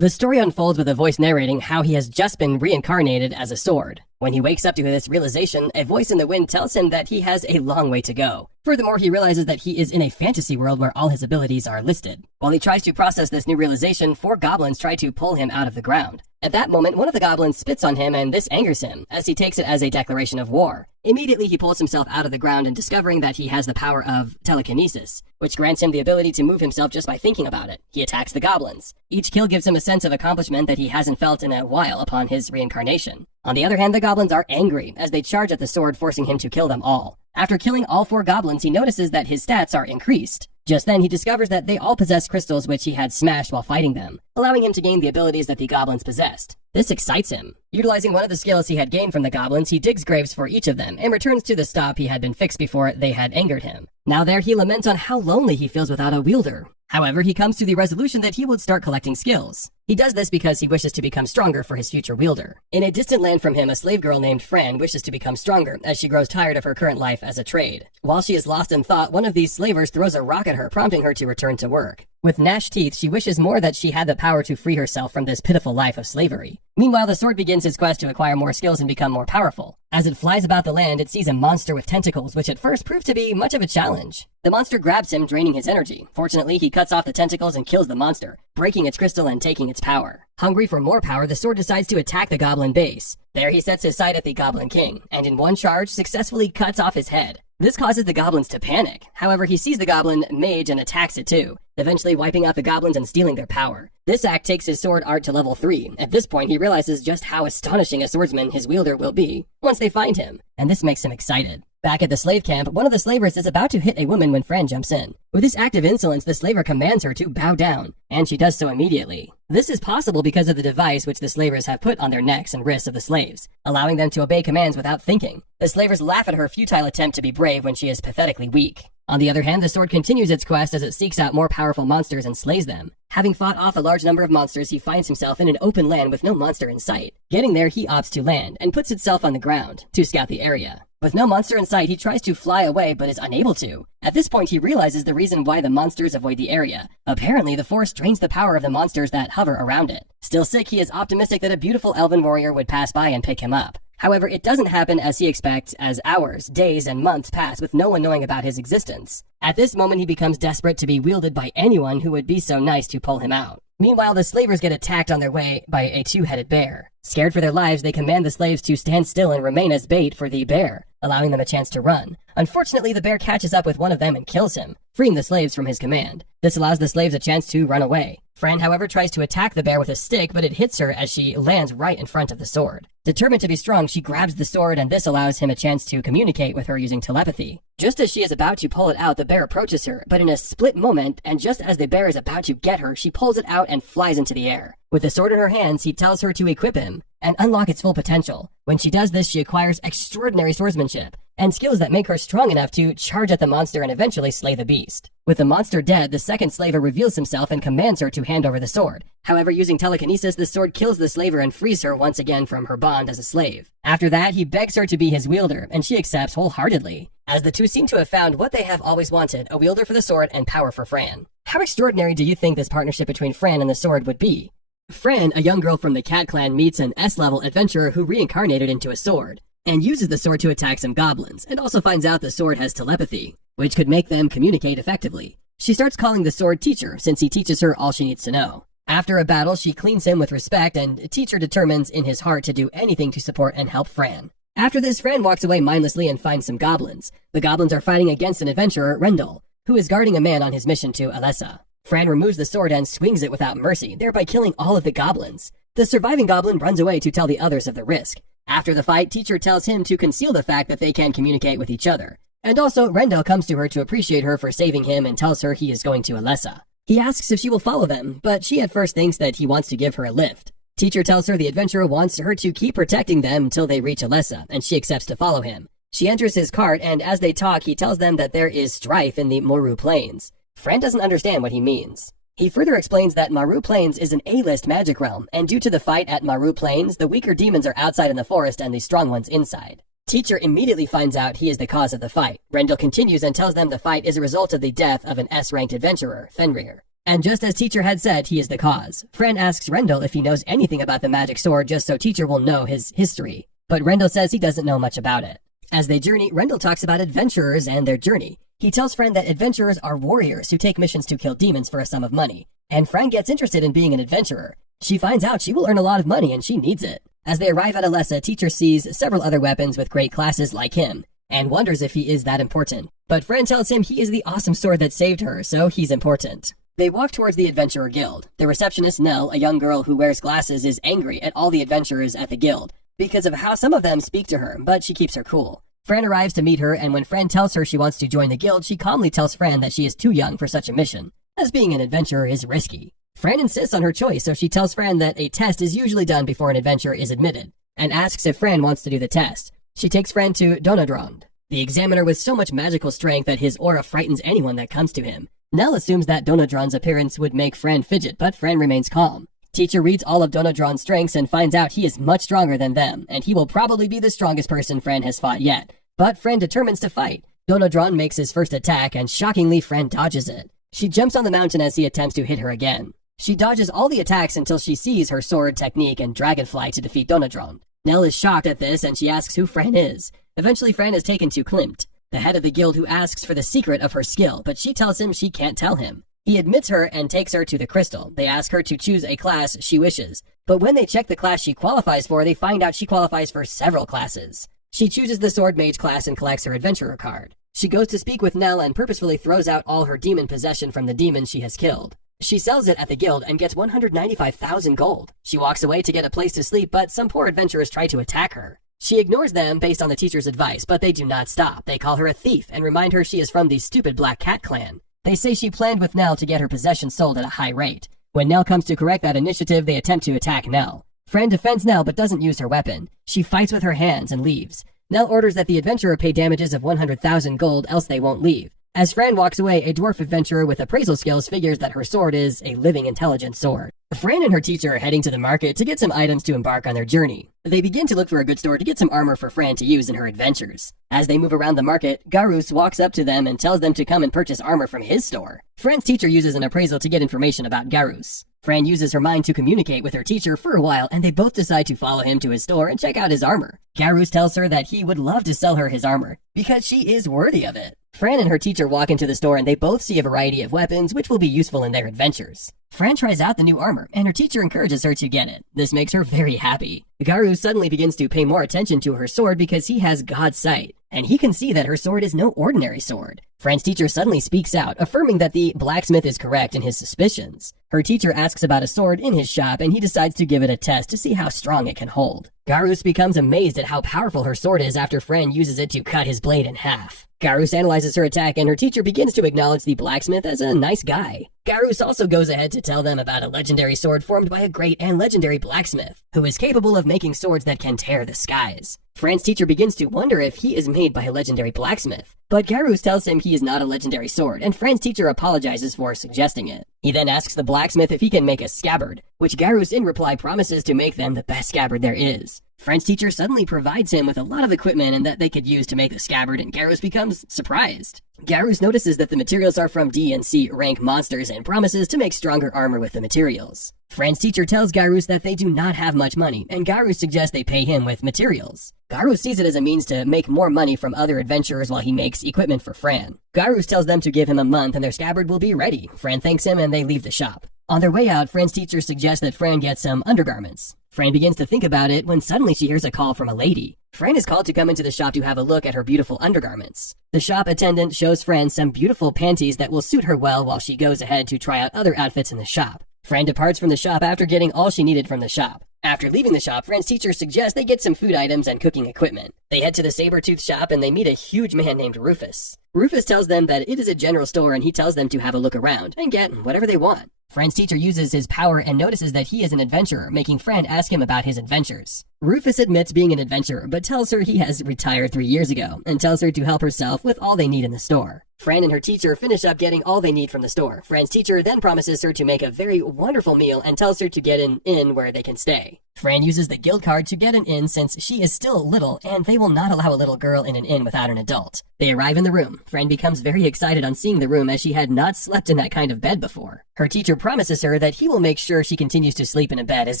The story unfolds with a voice narrating how he has just been reincarnated as a sword. When he wakes up to this realization, a voice in the wind tells him that he has a long way to go. Furthermore, he realizes that he is in a fantasy world where all his abilities are listed. While he tries to process this new realization, 4 goblins try to pull him out of the ground. At that moment, one of the goblins spits on him, and this angers him, as he takes it as a declaration of war. Immediately, he pulls himself out of the ground and discovering that he has the power of telekinesis, which grants him the ability to move himself just by thinking about it. He attacks the goblins. Each kill gives him a sense of accomplishment that he hasn't felt in a while upon his reincarnation. On the other hand, the goblins are angry as they charge at the sword, forcing him to kill them all. After killing all 4 goblins, he notices that his stats are increased. Just then, he discovers that they all possess crystals which he had smashed while fighting them, allowing him to gain the abilities that the goblins possessed. This excites him. Utilizing one of the skills he had gained from the goblins, he digs graves for each of them and returns to the stop he had been fixed before they had angered him. Now there, he laments on how lonely he feels without a wielder. However, he comes to the resolution that he would start collecting skills. He does this because he wishes to become stronger for his future wielder. In a distant land from him, a slave girl named Fran wishes to become stronger as she grows tired of her current life as a trade. While she is lost in thought, one of these slavers throws a rock at her, prompting her to return to work. With gnashed teeth, she wishes more that she had the power to free herself from this pitiful life of slavery. Meanwhile, the sword begins his quest to acquire more skills and become more powerful. As it flies about the land, it sees a monster with tentacles, which at first proved to be much of a challenge. The monster grabs him, draining his energy. Fortunately, he cuts off the tentacles and kills the monster, breaking its crystal and taking its power. Hungry for more power, the sword decides to attack the goblin base. There he sets his sight at the Goblin King, and in one charge, successfully cuts off his head. This causes the goblins to panic. However, he sees the goblin mage and attacks it too, eventually wiping out the goblins and stealing their power. This act takes his sword art to level 3. At this point, he realizes just how astonishing a swordsman his wielder will be once they find him, and this makes him excited. Back at the slave camp, one of the slavers is about to hit a woman when Fran jumps in. With this act of insolence, the slaver commands her to bow down, and she does so immediately. This is possible because of the device which the slavers have put on their necks and wrists of the slaves, allowing them to obey commands without thinking. The slavers laugh at her futile attempt to be brave when she is pathetically weak. On the other hand, the sword continues its quest as it seeks out more powerful monsters and slays them. Having fought off a large number of monsters, he finds himself in an open land with no monster in sight. Getting there, he opts to land and puts itself on the ground to scout the area. With no monster in sight, he tries to fly away but is unable to. At this point, he realizes the reason why the monsters avoid the area. Apparently, the forest drains the power of the monsters that hover around it. Still sick, he is optimistic that a beautiful elven warrior would pass by and pick him up. However, it doesn't happen as he expects, as hours, days, and months pass with no one knowing about his existence. At this moment, he becomes desperate to be wielded by anyone who would be so nice to pull him out. Meanwhile, the slavers get attacked on their way by a 2-headed bear. Scared for their lives, they command the slaves to stand still and remain as bait for the bear, allowing them a chance to run. Unfortunately, the bear catches up with one of them and kills him, freeing the slaves from his command. This allows the slaves a chance to run away. Fran, however, tries to attack the bear with a stick, but it hits her as she lands right in front of the sword. Determined to be strong, she grabs the sword, and this allows him a chance to communicate with her using telepathy. Just as she is about to pull it out, the bear approaches her, but in a split moment, and just as the bear is about to get her, she pulls it out and flies into the air. With the sword in her hands, he tells her to equip him and unlock its full potential. When she does this, she acquires extraordinary swordsmanship and skills that make her strong enough to charge at the monster and eventually slay the beast. With the monster dead, the second slaver reveals himself and commands her to hand over the sword. However, using telekinesis, the sword kills the slaver and frees her once again from her bond as a slave. After that, he begs her to be his wielder, and she accepts wholeheartedly, as the two seem to have found what they have always wanted, a wielder for the sword and power for Fran. How extraordinary do you think this partnership between Fran and the sword would be? Fran, a young girl from the Cat Clan, meets an S-level adventurer who reincarnated into a sword, and uses the sword to attack some goblins, and also finds out the sword has telepathy, which could make them communicate effectively. She starts calling the sword Teacher, since he teaches her all she needs to know. After a battle, she cleans him with respect, and Teacher determines in his heart to do anything to support and help Fran. After this, Fran walks away mindlessly and finds some goblins. The goblins are fighting against an adventurer, Rendell, who is guarding a man on his mission to Alessa. Fran removes the sword and swings it without mercy, thereby killing all of the goblins. The surviving goblin runs away to tell the others of the risk. After the fight, Teacher tells him to conceal the fact that they can communicate with each other. And also, Rendell comes to her to appreciate her for saving him and tells her he is going to Alessa. He asks if she will follow them, but she at first thinks that he wants to give her a lift. Teacher tells her the adventurer wants her to keep protecting them until they reach Alessa, and she accepts to follow him. She enters his cart, and as they talk, he tells them that there is strife in the Moru Plains. Fran doesn't understand what he means. He further explains that Maru Plains is an A-list magic realm, and due to the fight at Maru Plains, the weaker demons are outside in the forest and the strong ones inside. Teacher immediately finds out he is the cause of the fight. Rendell continues and tells them the fight is a result of the death of an S-ranked adventurer, Fenrir. And just as teacher had said, he is the cause. Fran asks Rendell if he knows anything about the magic sword just so teacher will know his history. But Rendell says he doesn't know much about it. As they journey, Rendell talks about adventurers and their journey. He tells Fran that adventurers are warriors who take missions to kill demons for a sum of money. And Fran gets interested in being an adventurer. She finds out she will earn a lot of money and she needs it. As they arrive at Alessa, teacher sees several other weapons with great classes like him, and wonders if he is that important. But Fran tells him he is the awesome sword that saved her, so he's important. They walk towards the Adventurer Guild. The receptionist, Nell, a young girl who wears glasses, is angry at all the adventurers at the guild because of how some of them speak to her, but she keeps her cool. Fran arrives to meet her, and when Fran tells her she wants to join the guild, she calmly tells Fran that she is too young for such a mission, as being an adventurer is risky. Fran insists on her choice, so she tells Fran that a test is usually done before an adventurer is admitted, and asks if Fran wants to do the test. She takes Fran to Donodrond, the examiner with so much magical strength that his aura frightens anyone that comes to him. Nell assumes that Donodron's appearance would make Fran fidget, but Fran remains calm. Teacher reads all of Donodron's strengths and finds out he is much stronger than them, and he will probably be the strongest person Fran has fought yet. But Fran determines to fight. Donodron makes his first attack, and shockingly, Fran dodges it. She jumps on the mountain as he attempts to hit her again. She dodges all the attacks until she sees her sword technique and dragonfly to defeat Donodron. Nell is shocked at this, and she asks who Fran is. Eventually, Fran is taken to Klimt, the head of the guild, who asks for the secret of her skill, but she tells him she can't tell him. He admits her and takes her to the crystal. They ask her to choose a class she wishes, but when they check the class she qualifies for, they find out she qualifies for several classes. She chooses the sword mage class and collects her adventurer card. She goes to speak with Nell and purposefully throws out all her demon possession from the demons she has killed. She sells it at the guild and gets 195,000 gold. She walks away to get a place to sleep, but some poor adventurers try to attack her. She ignores them based on the teacher's advice, but they do not stop. They call her a thief and remind her she is from the stupid Black Cat clan. They say she planned with Nell to get her possessions sold at a high rate. When Nell comes to correct that initiative, they attempt to attack Nell. Fran defends Nell but doesn't use her weapon. She fights with her hands and leaves. Nell orders that the adventurer pay damages of 100,000 gold, else they won't leave. As Fran walks away, a dwarf adventurer with appraisal skills figures that her sword is a living intelligent sword. Fran and her teacher are heading to the market to get some items to embark on their journey. They begin to look for a good store to get some armor for Fran to use in her adventures. As they move around the market, Garus walks up to them and tells them to come and purchase armor from his store. Fran's teacher uses an appraisal to get information about Garus. Fran uses her mind to communicate with her teacher for a while, and they both decide to follow him to his store and check out his armor. Garus tells her that he would love to sell her his armor, because she is worthy of it. Fran and her teacher walk into the store and they both see a variety of weapons which will be useful in their adventures. Fran tries out the new armor, and her teacher encourages her to get it. This makes her very happy. Garus suddenly begins to pay more attention to her sword because he has God's sight, and he can see that her sword is no ordinary sword. Fran's teacher suddenly speaks out, affirming that the blacksmith is correct in his suspicions. Her teacher asks about a sword in his shop, and he decides to give it a test to see how strong it can hold. Garus becomes amazed at how powerful her sword is after Fran uses it to cut his blade in half. Garus analyzes her attack, and her teacher begins to acknowledge the blacksmith as a nice guy. Garus also goes ahead to tell them about a legendary sword formed by a great and legendary blacksmith, who is capable of making swords that can tear the skies. Fran's teacher begins to wonder if he is made by a legendary blacksmith, but Garus tells him he is not a legendary sword, and Fran's teacher apologizes for suggesting it. He then asks the blacksmith if he can make a scabbard, which Garus in reply promises to make them the best scabbard there is. Fran's teacher suddenly provides him with a lot of equipment and that they could use to make the scabbard, and Garus becomes surprised. Garus notices that the materials are from D and C rank monsters and promises to make stronger armor with the materials. Fran's teacher tells Garus that they do not have much money, and Garus suggests they pay him with materials. Garus sees it as a means to make more money from other adventurers while he makes equipment for Fran. Garus tells them to give him a month and their scabbard will be ready. Fran thanks him and they leave the shop. On their way out, Fran's teacher suggests that Fran get some undergarments. Fran begins to think about it when suddenly she hears a call from a lady. Fran is called to come into the shop to have a look at her beautiful undergarments. The shop attendant shows Fran some beautiful panties that will suit her well while she goes ahead to try out other outfits in the shop. Fran departs from the shop after getting all she needed from the shop. After leaving the shop, Fran's teacher suggests they get some food items and cooking equipment. They head to the saber-tooth shop and they meet a huge man named Rufus. Rufus tells them that it is a general store and he tells them to have a look around and get whatever they want. Fran's teacher uses his power and notices that he is an adventurer, making Fran ask him about his adventures. Rufus admits being an adventurer, but tells her he has retired 3 years ago, and tells her to help herself with all they need in the store. Fran and her teacher finish up getting all they need from the store. Fran's teacher then promises her to make a very wonderful meal and tells her to get an inn where they can stay. Fran uses the guild card to get an inn since she is still little and they will not allow a little girl in an inn without an adult. They arrive in the room. Fran becomes very excited on seeing the room as she had not slept in that kind of bed before. Her teacher promises her that he will make sure she continues to sleep in a bed as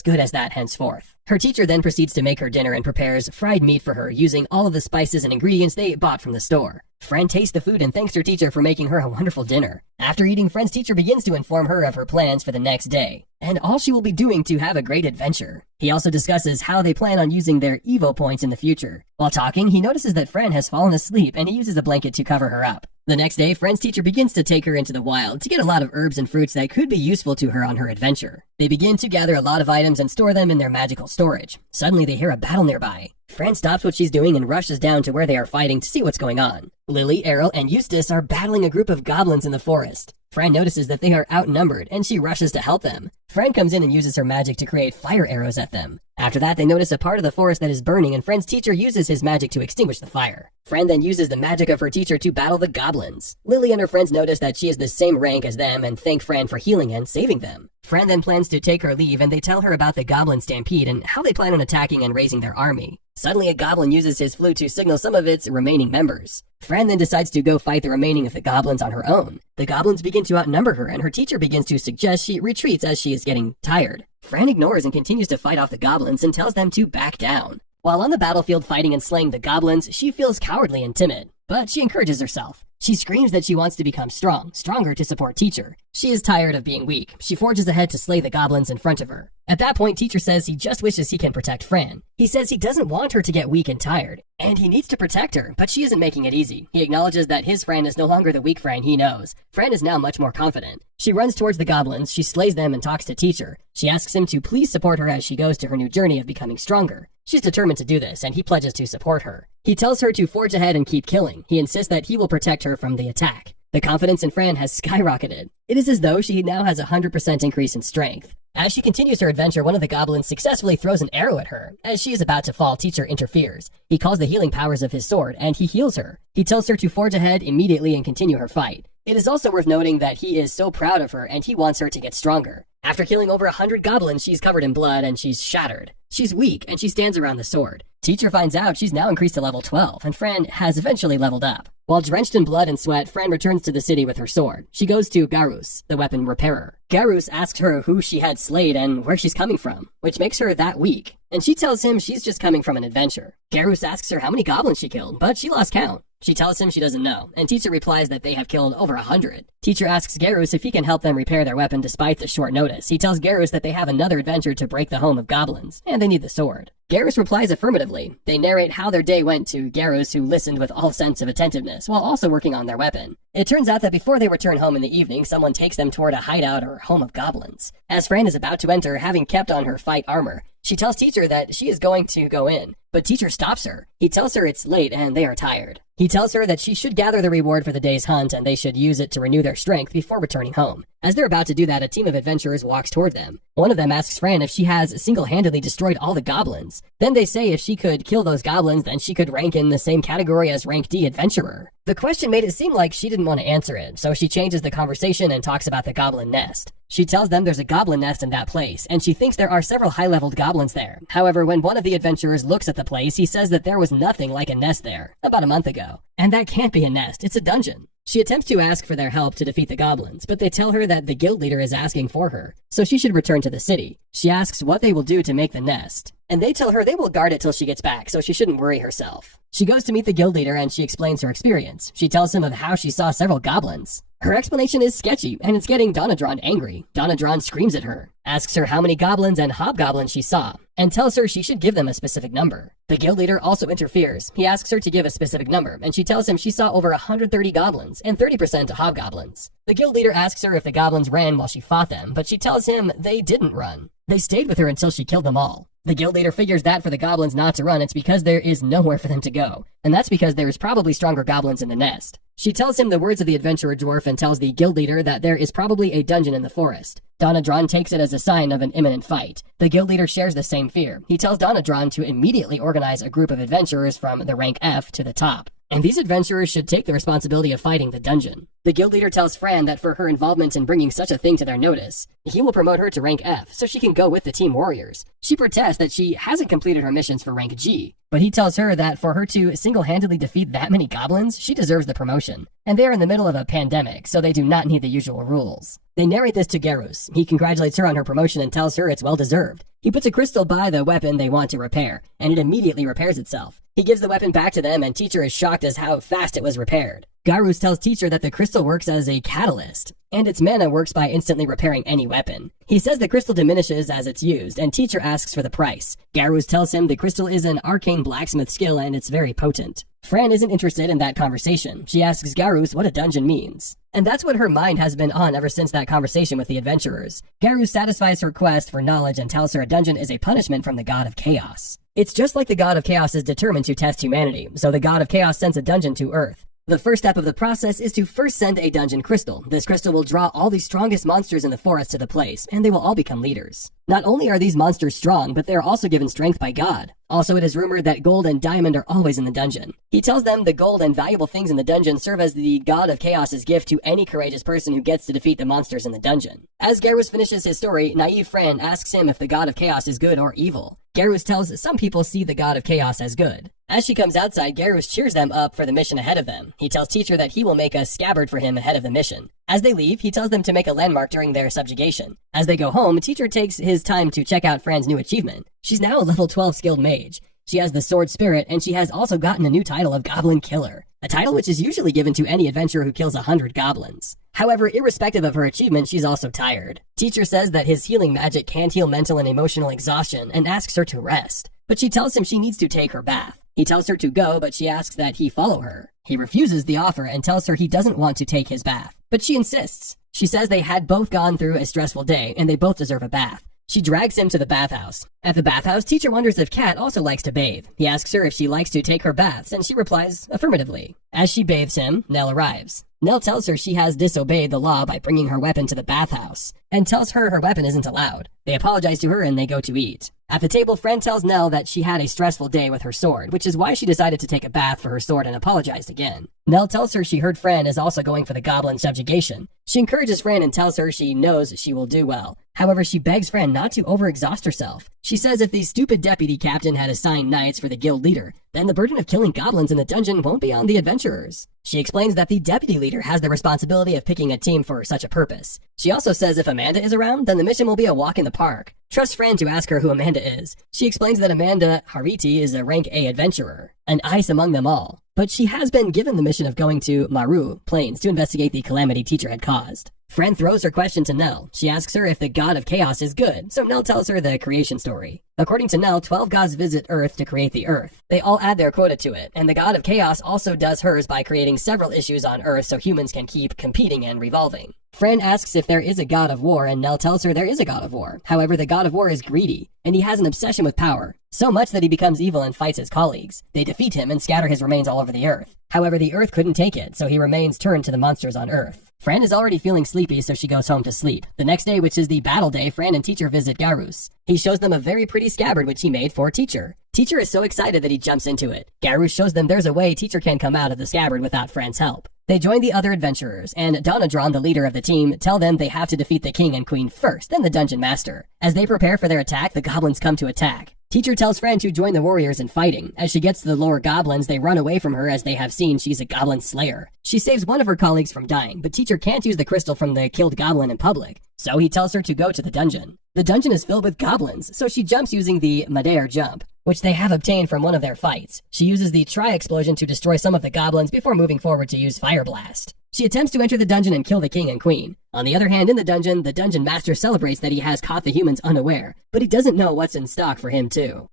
good as that henceforth. Her teacher then proceeds to make her dinner and prepares fried meat for her using all of the spices and ingredients they bought from the store. Fran tastes the food and thanks her teacher for making her a wonderful dinner. After eating, Fran's teacher begins to inform her of her plans for the next day, and all she will be doing to have a great adventure. He also discusses how they plan on using their Evo points in the future. While talking, he notices that Fran has fallen asleep and he uses a blanket to cover her up. The next day, Fran's teacher begins to take her into the wild to get a lot of herbs and fruits that could be useful to her on her adventure. They begin to gather a lot of items and store them in their magical storage. Suddenly, they hear a battle nearby. Fran stops what she's doing and rushes down to where they are fighting to see what's going on. Lily, Errol, and Eustace are battling a group of goblins in the forest. Fran notices that they are outnumbered and she rushes to help them. Fran comes in and uses her magic to create fire arrows at them. After that, they notice a part of the forest that is burning and Fran's teacher uses his magic to extinguish the fire. Fran then uses the magic of her teacher to battle the goblins. Lily and her friends notice that she is the same rank as them and thank Fran for healing and saving them. Fran then plans to take her leave and they tell her about the goblin stampede and how they plan on attacking and raising their army. Suddenly, a goblin uses his flute to signal some of its remaining members. Fran then decides to go fight the remaining of the goblins on her own. The goblins begin to outnumber her and her teacher begins to suggest she retreats as she is getting tired. Fran ignores and continues to fight off the goblins and tells them to back down. While on the battlefield fighting and slaying the goblins, she feels cowardly and timid, but she encourages herself. She screams that she wants to become stronger to support teacher. She is tired of being weak. She forges ahead to slay the goblins in front of her. At that point, teacher says he just wishes he can protect Fran. He says he doesn't want her to get weak and tired, and he needs to protect her, but she isn't making it easy. He acknowledges that his Fran is no longer the weak Fran he knows. Fran is now much more confident. She runs towards the goblins, she slays them and talks to teacher. She asks him to please support her as she goes to her new journey of becoming stronger. She's determined to do this, and he pledges to support her. He tells her to forge ahead and keep killing. He insists that he will protect her from the attack. The confidence in Fran has skyrocketed. It is as though she now has a 100% increase in strength. As she continues her adventure, one of the goblins successfully throws an arrow at her. As she is about to fall, teacher interferes. He calls the healing powers of his sword, and he heals her. He tells her to forge ahead immediately and continue her fight. It is also worth noting that he is so proud of her and he wants her to get stronger. After killing over 100 goblins, she's covered in blood and she's shattered. She's weak and she stands around the sword. Teacher finds out she's now increased to level 12 and Fran has eventually leveled up. While drenched in blood and sweat, Fran returns to the city with her sword. She goes to Garus, the weapon repairer. Garus asks her who she had slayed and where she's coming from, which makes her that weak. And she tells him she's just coming from an adventure. Garus asks her how many goblins she killed, but she lost count. She tells him she doesn't know, and teacher replies that they have killed over 100. Teacher asks Garus if he can help them repair their weapon despite the short notice. He tells Garus that they have another adventure to break the home of goblins, and they need the sword. Garus replies affirmatively. They narrate how their day went to Garus, who listened with all sense of attentiveness, while also working on their weapon. It turns out that before they return home in the evening, someone takes them toward a hideout or home of goblins. As Fran is about to enter, having kept on her fight armor, she tells teacher that she is going to go in, but teacher stops her. He tells her it's late and they are tired. He tells her that she should gather the reward for the day's hunt and they should use it to renew their strength before returning home. As they're about to do that, a team of adventurers walks toward them. One of them asks Fran if she has single-handedly destroyed all the goblins. Then they say if she could kill those goblins, then she could rank in the same category as rank D adventurer. The question made it seem like she didn't want to answer it, so she changes the conversation and talks about the goblin nest. She tells them there's a goblin nest in that place, and she thinks there are several high-leveled goblins there. However, when one of the adventurers looks at the place, he says that there was nothing like a nest there, about a month ago. And that can't be a nest, it's a dungeon. She attempts to ask for their help to defeat the goblins, but they tell her that the guild leader is asking for her, so she should return to the city. She asks what they will do to make the nest, and they tell her they will guard it till she gets back, so she shouldn't worry herself. She goes to meet the guild leader and she explains her experience. She tells him of how she saw several goblins. Her explanation is sketchy, and it's getting Donadron angry. Donadron screams at her, asks her how many goblins and hobgoblins she saw, and tells her she should give them a specific number. The guild leader also interferes. He asks her to give a specific number, and she tells him she saw over 130 goblins and 30% hobgoblins. The guild leader asks her if the goblins ran while she fought them, but she tells him they didn't run. They stayed with her until she killed them all. The guild leader figures that for the goblins not to run, it's because there is nowhere for them to go, and that's because there is probably stronger goblins in the nest. She tells him the words of the adventurer dwarf and tells the guild leader that there is probably a dungeon in the forest. Donadron takes it as a sign of an imminent fight. The guild leader shares the same fear. He tells Donadron to immediately organize a group of adventurers from the rank F to the top, and these adventurers should take the responsibility of fighting the dungeon. The guild leader tells Fran that for her involvement in bringing such a thing to their notice, he will promote her to rank F so she can go with the team warriors. She protests that she hasn't completed her missions for rank G, but he tells her that for her to single-handedly defeat that many goblins, she deserves the promotion. And they're in the middle of a pandemic, so they do not need the usual rules. They narrate this to Garus. He congratulates her on her promotion and tells her it's well-deserved. He puts a crystal by the weapon they want to repair, and it immediately repairs itself. He gives the weapon back to them, and Teacher is shocked as how fast it was repaired. Garus tells Teacher that the crystal works as a catalyst, and its mana works by instantly repairing any weapon. He says the crystal diminishes as it's used, and Teacher asks for the price. Garus tells him the crystal is an arcane blacksmith skill and it's very potent. Fran isn't interested in that conversation. She asks Garus what a dungeon means. And that's what her mind has been on ever since that conversation with the adventurers. Garus satisfies her quest for knowledge and tells her a dungeon is a punishment from the god of chaos. It's just like the god of chaos is determined to test humanity, so the god of chaos sends a dungeon to Earth. The first step of the process is to first send a dungeon crystal. This crystal will draw all the strongest monsters in the forest to the place, and they will all become leaders. Not only are these monsters strong, but they are also given strength by God. Also, it is rumored that gold and diamond are always in the dungeon. He tells them the gold and valuable things in the dungeon serve as the god of chaos's gift to any courageous person who gets to defeat the monsters in the dungeon. As Garus finishes his story, naive Fran asks him if the god of chaos is good or evil. Garus tells some people see the god of chaos as good. As she comes outside, Garus cheers them up for the mission ahead of them. He tells Teacher that he will make a scabbard for him ahead of the mission. As they leave, he tells them to make a landmark during their subjugation. As they go home, Teacher takes his time to check out Fran's new achievement. She's now a level 12 skilled mage. She has the sword spirit, and she has also gotten a new title of Goblin Killer, a title which is usually given to any adventurer who kills 100 goblins. However, irrespective of her achievement, she's also tired. Teacher says that his healing magic can't heal mental and emotional exhaustion and asks her to rest, but she tells him she needs to take her bath. He tells her to go, but she asks that he follow her. He refuses the offer and tells her he doesn't want to take his bath, but she insists. She says they had both gone through a stressful day and they both deserve a bath. She drags him to the bathhouse. At the bathhouse, Teacher wonders if Kat also likes to bathe. He asks her if she likes to take her baths, and she replies affirmatively. As she bathes him, Nell arrives. Nell tells her she has disobeyed the law by bringing her weapon to the bathhouse, and tells her her weapon isn't allowed. They apologize to her and they go to eat. At the table, Fran tells Nell that she had a stressful day with her sword, which is why she decided to take a bath for her sword and apologized again. Nell tells her she heard Fran is also going for the goblin subjugation. She encourages Fran and tells her she knows she will do well. However, she begs Fran not to overexhaust herself. She says if the stupid deputy captain had assigned knights for the guild leader, then the burden of killing goblins in the dungeon won't be on the adventurers. She explains that the deputy leader has the responsibility of picking a team for such a purpose. She also says if Amanda is around, then the mission will be a walk in the park. Trust Fran to ask her who Amanda is. She explains that Amanda Hariti is a rank A adventurer, an ice among them all. But she has been given the mission of going to Maru Plains to investigate the calamity Teacher had caused. Fran throws her question to Nell. She asks her if the god of chaos is good, so Nell tells her the creation story. According to Nell, 12 gods visit Earth to create the Earth. They all add their quota to it, and the god of chaos also does hers by creating several issues on Earth so humans can keep competing and revolving. Fran asks if there is a god of war, and Nell tells her there is a god of war. However, the god of war is greedy, and he has an obsession with power, so much that he becomes evil and fights his colleagues. They defeat him and scatter his remains all over the Earth. However, the Earth couldn't take it, so he remains turned to the monsters on Earth. Fran is already feeling sleepy, so she goes home to sleep. The next day, which is the battle day, Fran and Teacher visit Garus. He shows them a very pretty scabbard which he made for Teacher. Teacher is so excited that he jumps into it. Garus shows them there's a way Teacher can come out of the scabbard without Fran's help. They join the other adventurers, and Donadron, the leader of the team, tell them they have to defeat the king and queen first, then the dungeon master. As they prepare for their attack, the goblins come to attack. Teacher tells Fran to join the warriors in fighting. As she gets to the lower goblins, they run away from her as they have seen she's a goblin slayer. She saves one of her colleagues from dying, but Teacher can't use the crystal from the killed goblin in public, so he tells her to go to the dungeon. The dungeon is filled with goblins, so she jumps using the Madair jump, which they have obtained from one of their fights. She uses the tri-explosion to destroy some of the goblins before moving forward to use Fire Blast. She attempts to enter the dungeon and kill the king and queen. On the other hand, in the dungeon master celebrates that he has caught the humans unaware, but he doesn't know what's in stock for him too.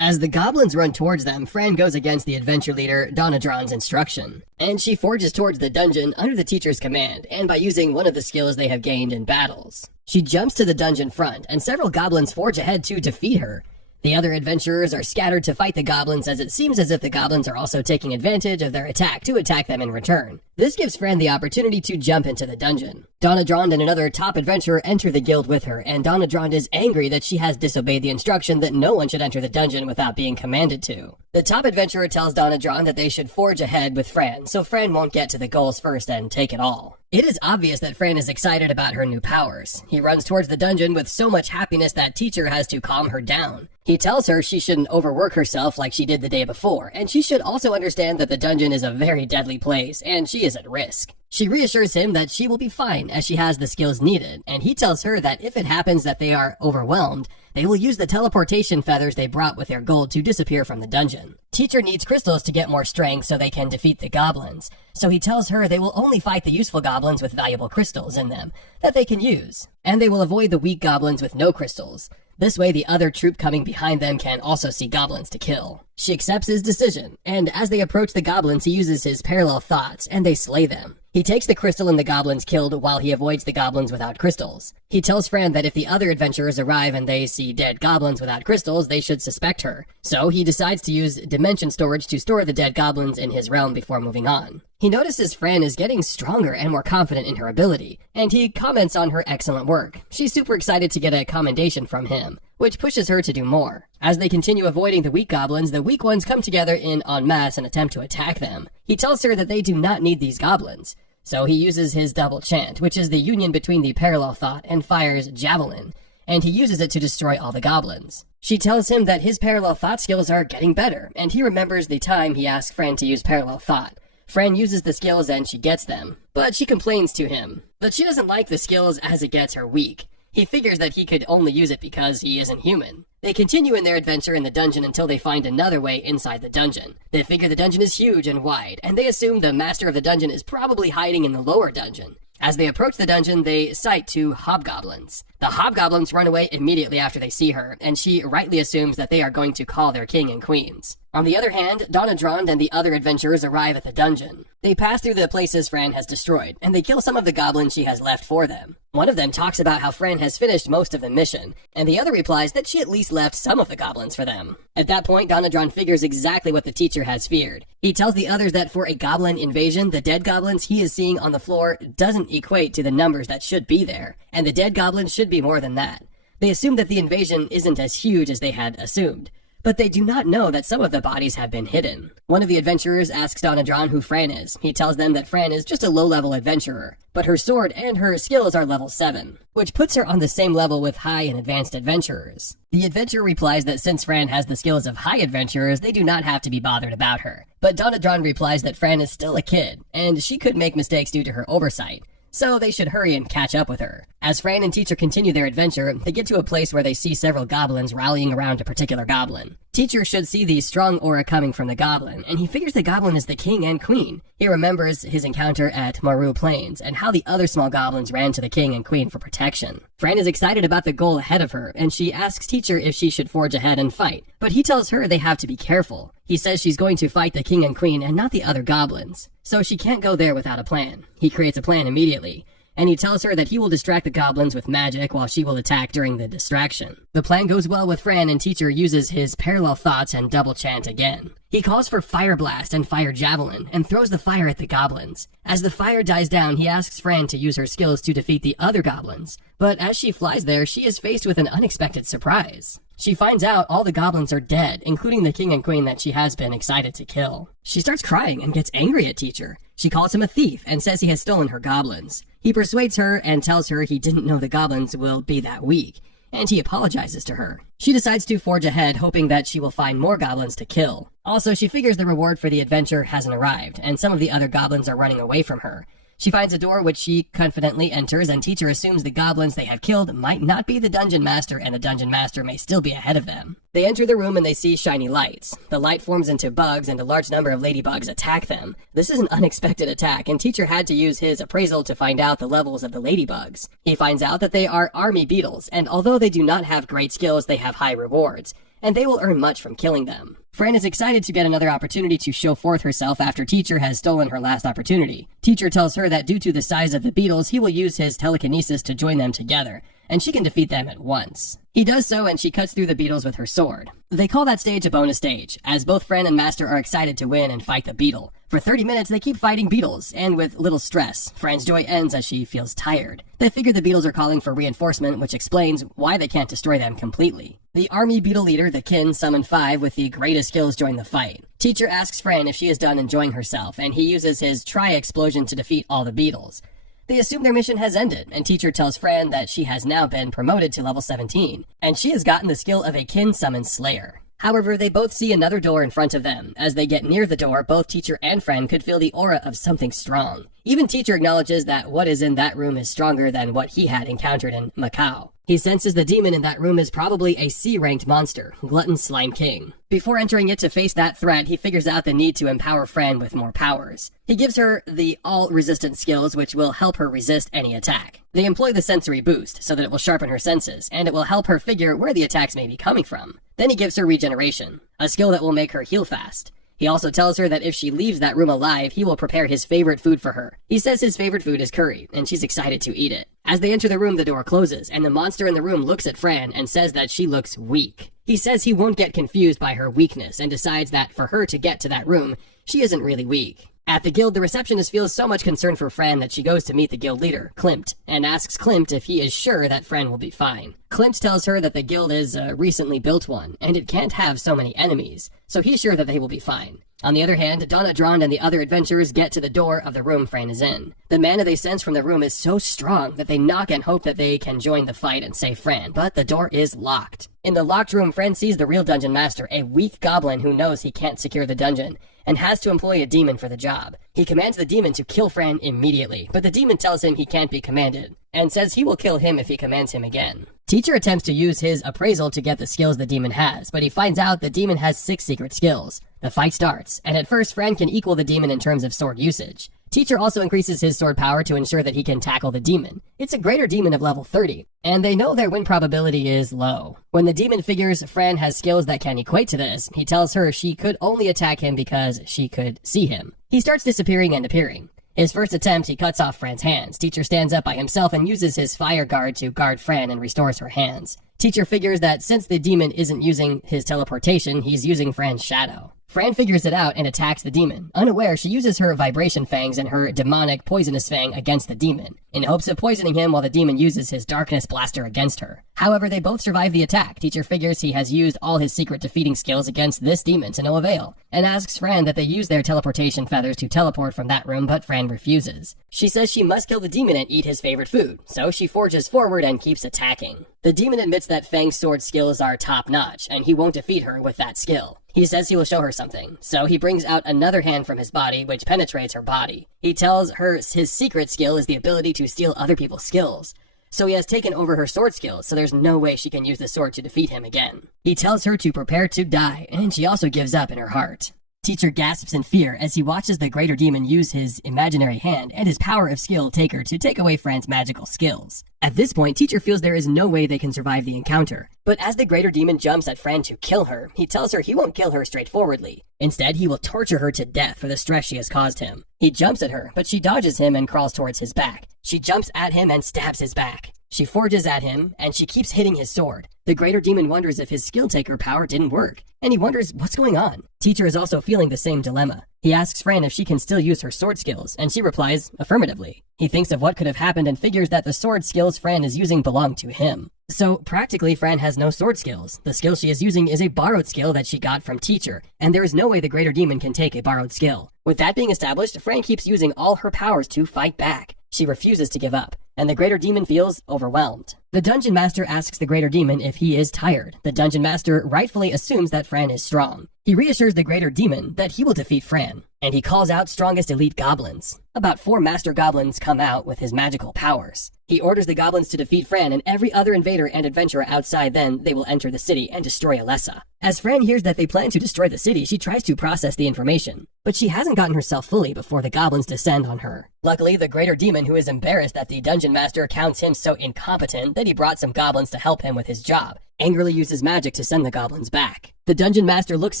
As the goblins run towards them, Fran goes against the adventure leader Donadron's instruction, and she forges towards the dungeon under the teacher's command and by using one of the skills they have gained in battles. She jumps to the dungeon front, and several goblins forge ahead to defeat her. The other adventurers are scattered to fight the goblins, as it seems as if the goblins are also taking advantage of their attack to attack them in return. This gives Fran the opportunity to jump into the dungeon. Donna Drond and another top adventurer enter the guild with her, and Donna Drond is angry that she has disobeyed the instruction that no one should enter the dungeon without being commanded to. The top adventurer tells Donna Drond that they should forge ahead with Fran, so Fran won't get to the goals first and take it all. It is obvious that Fran is excited about her new powers. He runs towards the dungeon with so much happiness that Teacher has to calm her down. He tells her she shouldn't overwork herself like she did the day before, and she should also understand that the dungeon is a very deadly place, and she is at risk. She reassures him that she will be fine as she has the skills needed, and he tells her that if it happens that they are overwhelmed, they will use the teleportation feathers they brought with their gold to disappear from the dungeon. Teacher needs crystals to get more strength so they can defeat the goblins, so he tells her they will only fight the useful goblins with valuable crystals in them that they can use, and they will avoid the weak goblins with no crystals. This way the other troop coming behind them can also see goblins to kill. She accepts his decision, and as they approach the goblins he uses his parallel thoughts, and they slay them. He takes the crystal and the goblins killed while he avoids the goblins without crystals. He tells Fran that if the other adventurers arrive and they see dead goblins without crystals, they should suspect her. So he decides to use dimension storage to store the dead goblins in his realm before moving on. He notices Fran is getting stronger and more confident in her ability, and he comments on her excellent work. She's super excited to get a commendation from him, which pushes her to do more. As they continue avoiding the weak goblins, the weak ones come together in en masse and attempt to attack them. He tells her that they do not need these goblins. So he uses his double chant, which is the union between the parallel thought and Fire's javelin, and he uses it to destroy all the goblins. She tells him that his parallel thought skills are getting better, and he remembers the time he asked Fran to use parallel thought. Fran uses the skills and she gets them, but she complains to him that she doesn't like the skills as it gets her weak. He figures that he could only use it because he isn't human. They continue in their adventure in the dungeon until they find another way inside the dungeon. They figure the dungeon is huge and wide, and they assume the master of the dungeon is probably hiding in the lower dungeon. As they approach the dungeon, they sight two hobgoblins. The hobgoblins run away immediately after they see her, and she rightly assumes that they are going to call their king and queens. On the other hand, Donna Drond and the other adventurers arrive at the dungeon. They pass through the places Fran has destroyed, and they kill some of the goblins she has left for them. One of them talks about how Fran has finished most of the mission, and the other replies that she at least left some of the goblins for them. At that point, Donna Drond figures exactly what the teacher has feared. He tells the others that for a goblin invasion, the dead goblins he is seeing on the floor doesn't equate to the numbers that should be there, and the dead goblins should be more than that. They assume that the invasion isn't as huge as they had assumed, but they do not know that some of the bodies have been hidden. One of the adventurers asks Donna Drond who Fran is. He tells them that Fran is just a low-level adventurer, but her sword and her skills are level 7, which puts her on the same level with high and advanced adventurers. The adventurer replies that since Fran has the skills of high adventurers, they do not have to be bothered about her. But Donna Drond replies that Fran is still a kid, and she could make mistakes due to her oversight, so they should hurry and catch up with her. As Fran and Teacher continue their adventure, they get to a place where they see several goblins rallying around a particular goblin. Teacher should see the strong aura coming from the goblin, and he figures the goblin is the king and queen. He remembers his encounter at Maru Plains and how the other small goblins ran to the king and queen for protection. Fran is excited about the goal ahead of her, and she asks Teacher if she should forge ahead and fight, but he tells her they have to be careful. He says she's going to fight the king and queen and not the other goblins, so she can't go there without a plan. He creates a plan immediately, and he tells her that he will distract the goblins with magic while she will attack during the distraction. The plan goes well with Fran, and Teacher uses his parallel thoughts and double chant again. He calls for Fire Blast and Fire Javelin and throws the fire at the goblins. As the fire dies down, he asks Fran to use her skills to defeat the other goblins, but as she flies there, she is faced with an unexpected surprise. She finds out all the goblins are dead, including the king and queen that she has been excited to kill. She starts crying and gets angry at Teacher. She calls him a thief and says he has stolen her goblins. He persuades her and tells her he didn't know the goblins will be that weak, and he apologizes to her. She decides to forge ahead, hoping that she will find more goblins to kill. Also, she figures the reward for the adventure hasn't arrived, and some of the other goblins are running away from her. She finds a door which she confidently enters, and Teacher assumes the goblins they have killed might not be the dungeon master, and the dungeon master may still be ahead of them. They enter the room and they see shiny lights. The light forms into bugs, and a large number of ladybugs attack them. This is an unexpected attack, and Teacher had to use his appraisal to find out the levels of the ladybugs. He finds out that they are army beetles, and although they do not have great skills, they have high rewards, and they will earn much from killing them. Fran is excited to get another opportunity to show forth herself after Teacher has stolen her last opportunity. Teacher tells her that due to the size of the beetles, he will use his telekinesis to join them together, and she can defeat them at once. He does so, and she cuts through the beetles with her sword. They call that stage a bonus stage, as both Fran and Master are excited to win and fight the beetle, For 30 minutes, they keep fighting beetles, and with little stress. Fran's joy ends as she feels tired. They figure the beetles are calling for reinforcement, which explains why they can't destroy them completely. The army beetle leader, the kin, summoned 5 with the greatest skills join the fight. Teacher asks Fran if she is done enjoying herself, and he uses his tri-explosion to defeat all the beetles. They assume their mission has ended, and Teacher tells Fran that she has now been promoted to level 17, and she has gotten the skill of a kin summon slayer. However, they both see another door in front of them. As they get near the door, both Teacher and Fran could feel the aura of something strong. Even Teacher acknowledges that what is in that room is stronger than what he had encountered in Macau. He senses the demon in that room is probably a C-ranked monster, Glutton Slime King. Before entering it to face that threat, he figures out the need to empower Fran with more powers. He gives her the all-resistant skills, which will help her resist any attack. They employ the sensory boost, so that it will sharpen her senses, and it will help her figure where the attacks may be coming from. Then he gives her regeneration, a skill that will make her heal fast. He also tells her that if she leaves that room alive, he will prepare his favorite food for her. He says his favorite food is curry, and she's excited to eat it. As they enter the room, the door closes, and the monster in the room looks at Fran and says that she looks weak. He says he won't get confused by her weakness, and decides that for her to get to that room, she isn't really weak. At the guild, the receptionist feels so much concern for Fran that she goes to meet the guild leader, Klimt, and asks Klimt if he is sure that Fran will be fine. Klimt tells her that the guild is a recently built one, and it can't have so many enemies, so he's sure that they will be fine. On the other hand, Donna Drond and the other adventurers get to the door of the room Fran is in. The mana they sense from the room is so strong that they knock and hope that they can join the fight and save Fran, but the door is locked. In the locked room, Fran sees the real dungeon master, a weak goblin who knows he can't secure the dungeon, and has to employ a demon for the job. He commands the demon to kill Fran immediately, but the demon tells him he can't be commanded, and says he will kill him if he commands him again. Teacher attempts to use his appraisal to get the skills the demon has, but he finds out the demon has 6 secret skills. The fight starts, and at first Fran can equal the demon in terms of sword usage. Teacher also increases his sword power to ensure that he can tackle the demon. It's a greater demon of level 30, and they know their win probability is low. When the demon figures Fran has skills that can equate to this, he tells her she could only attack him because she could see him. He starts disappearing and appearing. His first attempt, he cuts off Fran's hands. Teacher stands up by himself and uses his fire guard to guard Fran and restores her hands. Teacher figures that since the demon isn't using his teleportation, he's using Fran's shadow. Fran figures it out and attacks the demon. Unaware, she uses her vibration fangs and her demonic poisonous fang against the demon, in hopes of poisoning him while the demon uses his darkness blaster against her. However, they both survive the attack. Teacher figures he has used all his secret defeating skills against this demon to no avail, and asks Fran that they use their teleportation feathers to teleport from that room, but Fran refuses. She says she must kill the demon and eat his favorite food, so she forges forward and keeps attacking. The demon admits that Fang's sword skills are top-notch, and he won't defeat her with that skill. He says he will show her something, so he brings out another hand from his body, which penetrates her body. He tells her his secret skill is the ability to steal other people's skills. So he has taken over her sword skills, so there's no way she can use the sword to defeat him again. He tells her to prepare to die, and she also gives up in her heart. Teacher gasps in fear as he watches the greater demon use his imaginary hand and his power of skill taker to take away Fran's magical skills. At this point, Teacher feels there is no way they can survive the encounter. But as the greater demon jumps at Fran to kill her, he tells her he won't kill her straightforwardly. Instead, he will torture her to death for the stress she has caused him. He jumps at her, but she dodges him and crawls towards his back. She jumps at him and stabs his back. She forges at him, and she keeps hitting his sword. The greater demon wonders if his skill taker power didn't work, and he wonders what's going on. Teacher is also feeling the same dilemma. He asks Fran if she can still use her sword skills, and she replies affirmatively. He thinks of what could have happened and figures that the sword skills Fran is using belong to him. So practically Fran has no sword skills. The skill she is using is a borrowed skill that she got from Teacher, and there is no way the greater demon can take a borrowed skill. With that being established, Fran keeps using all her powers to fight back. She refuses to give up, and the greater demon feels overwhelmed. The dungeon master asks the greater demon if he is tired. The dungeon master rightfully assumes that Fran is strong. He reassures the greater demon that he will defeat Fran, and he calls out strongest elite goblins. About 4 master goblins come out with his magical powers. He orders the goblins to defeat Fran and every other invader and adventurer outside, then they will enter the city and destroy Alessa. As Fran hears that they plan to destroy the city, she tries to process the information, but she hasn't gotten herself fully before the goblins descend on her. Luckily, the greater demon, who is embarrassed that the dungeon master counts him so incompetent that he brought some goblins to help him with his job, angrily uses magic to send the goblins back. The dungeon master looks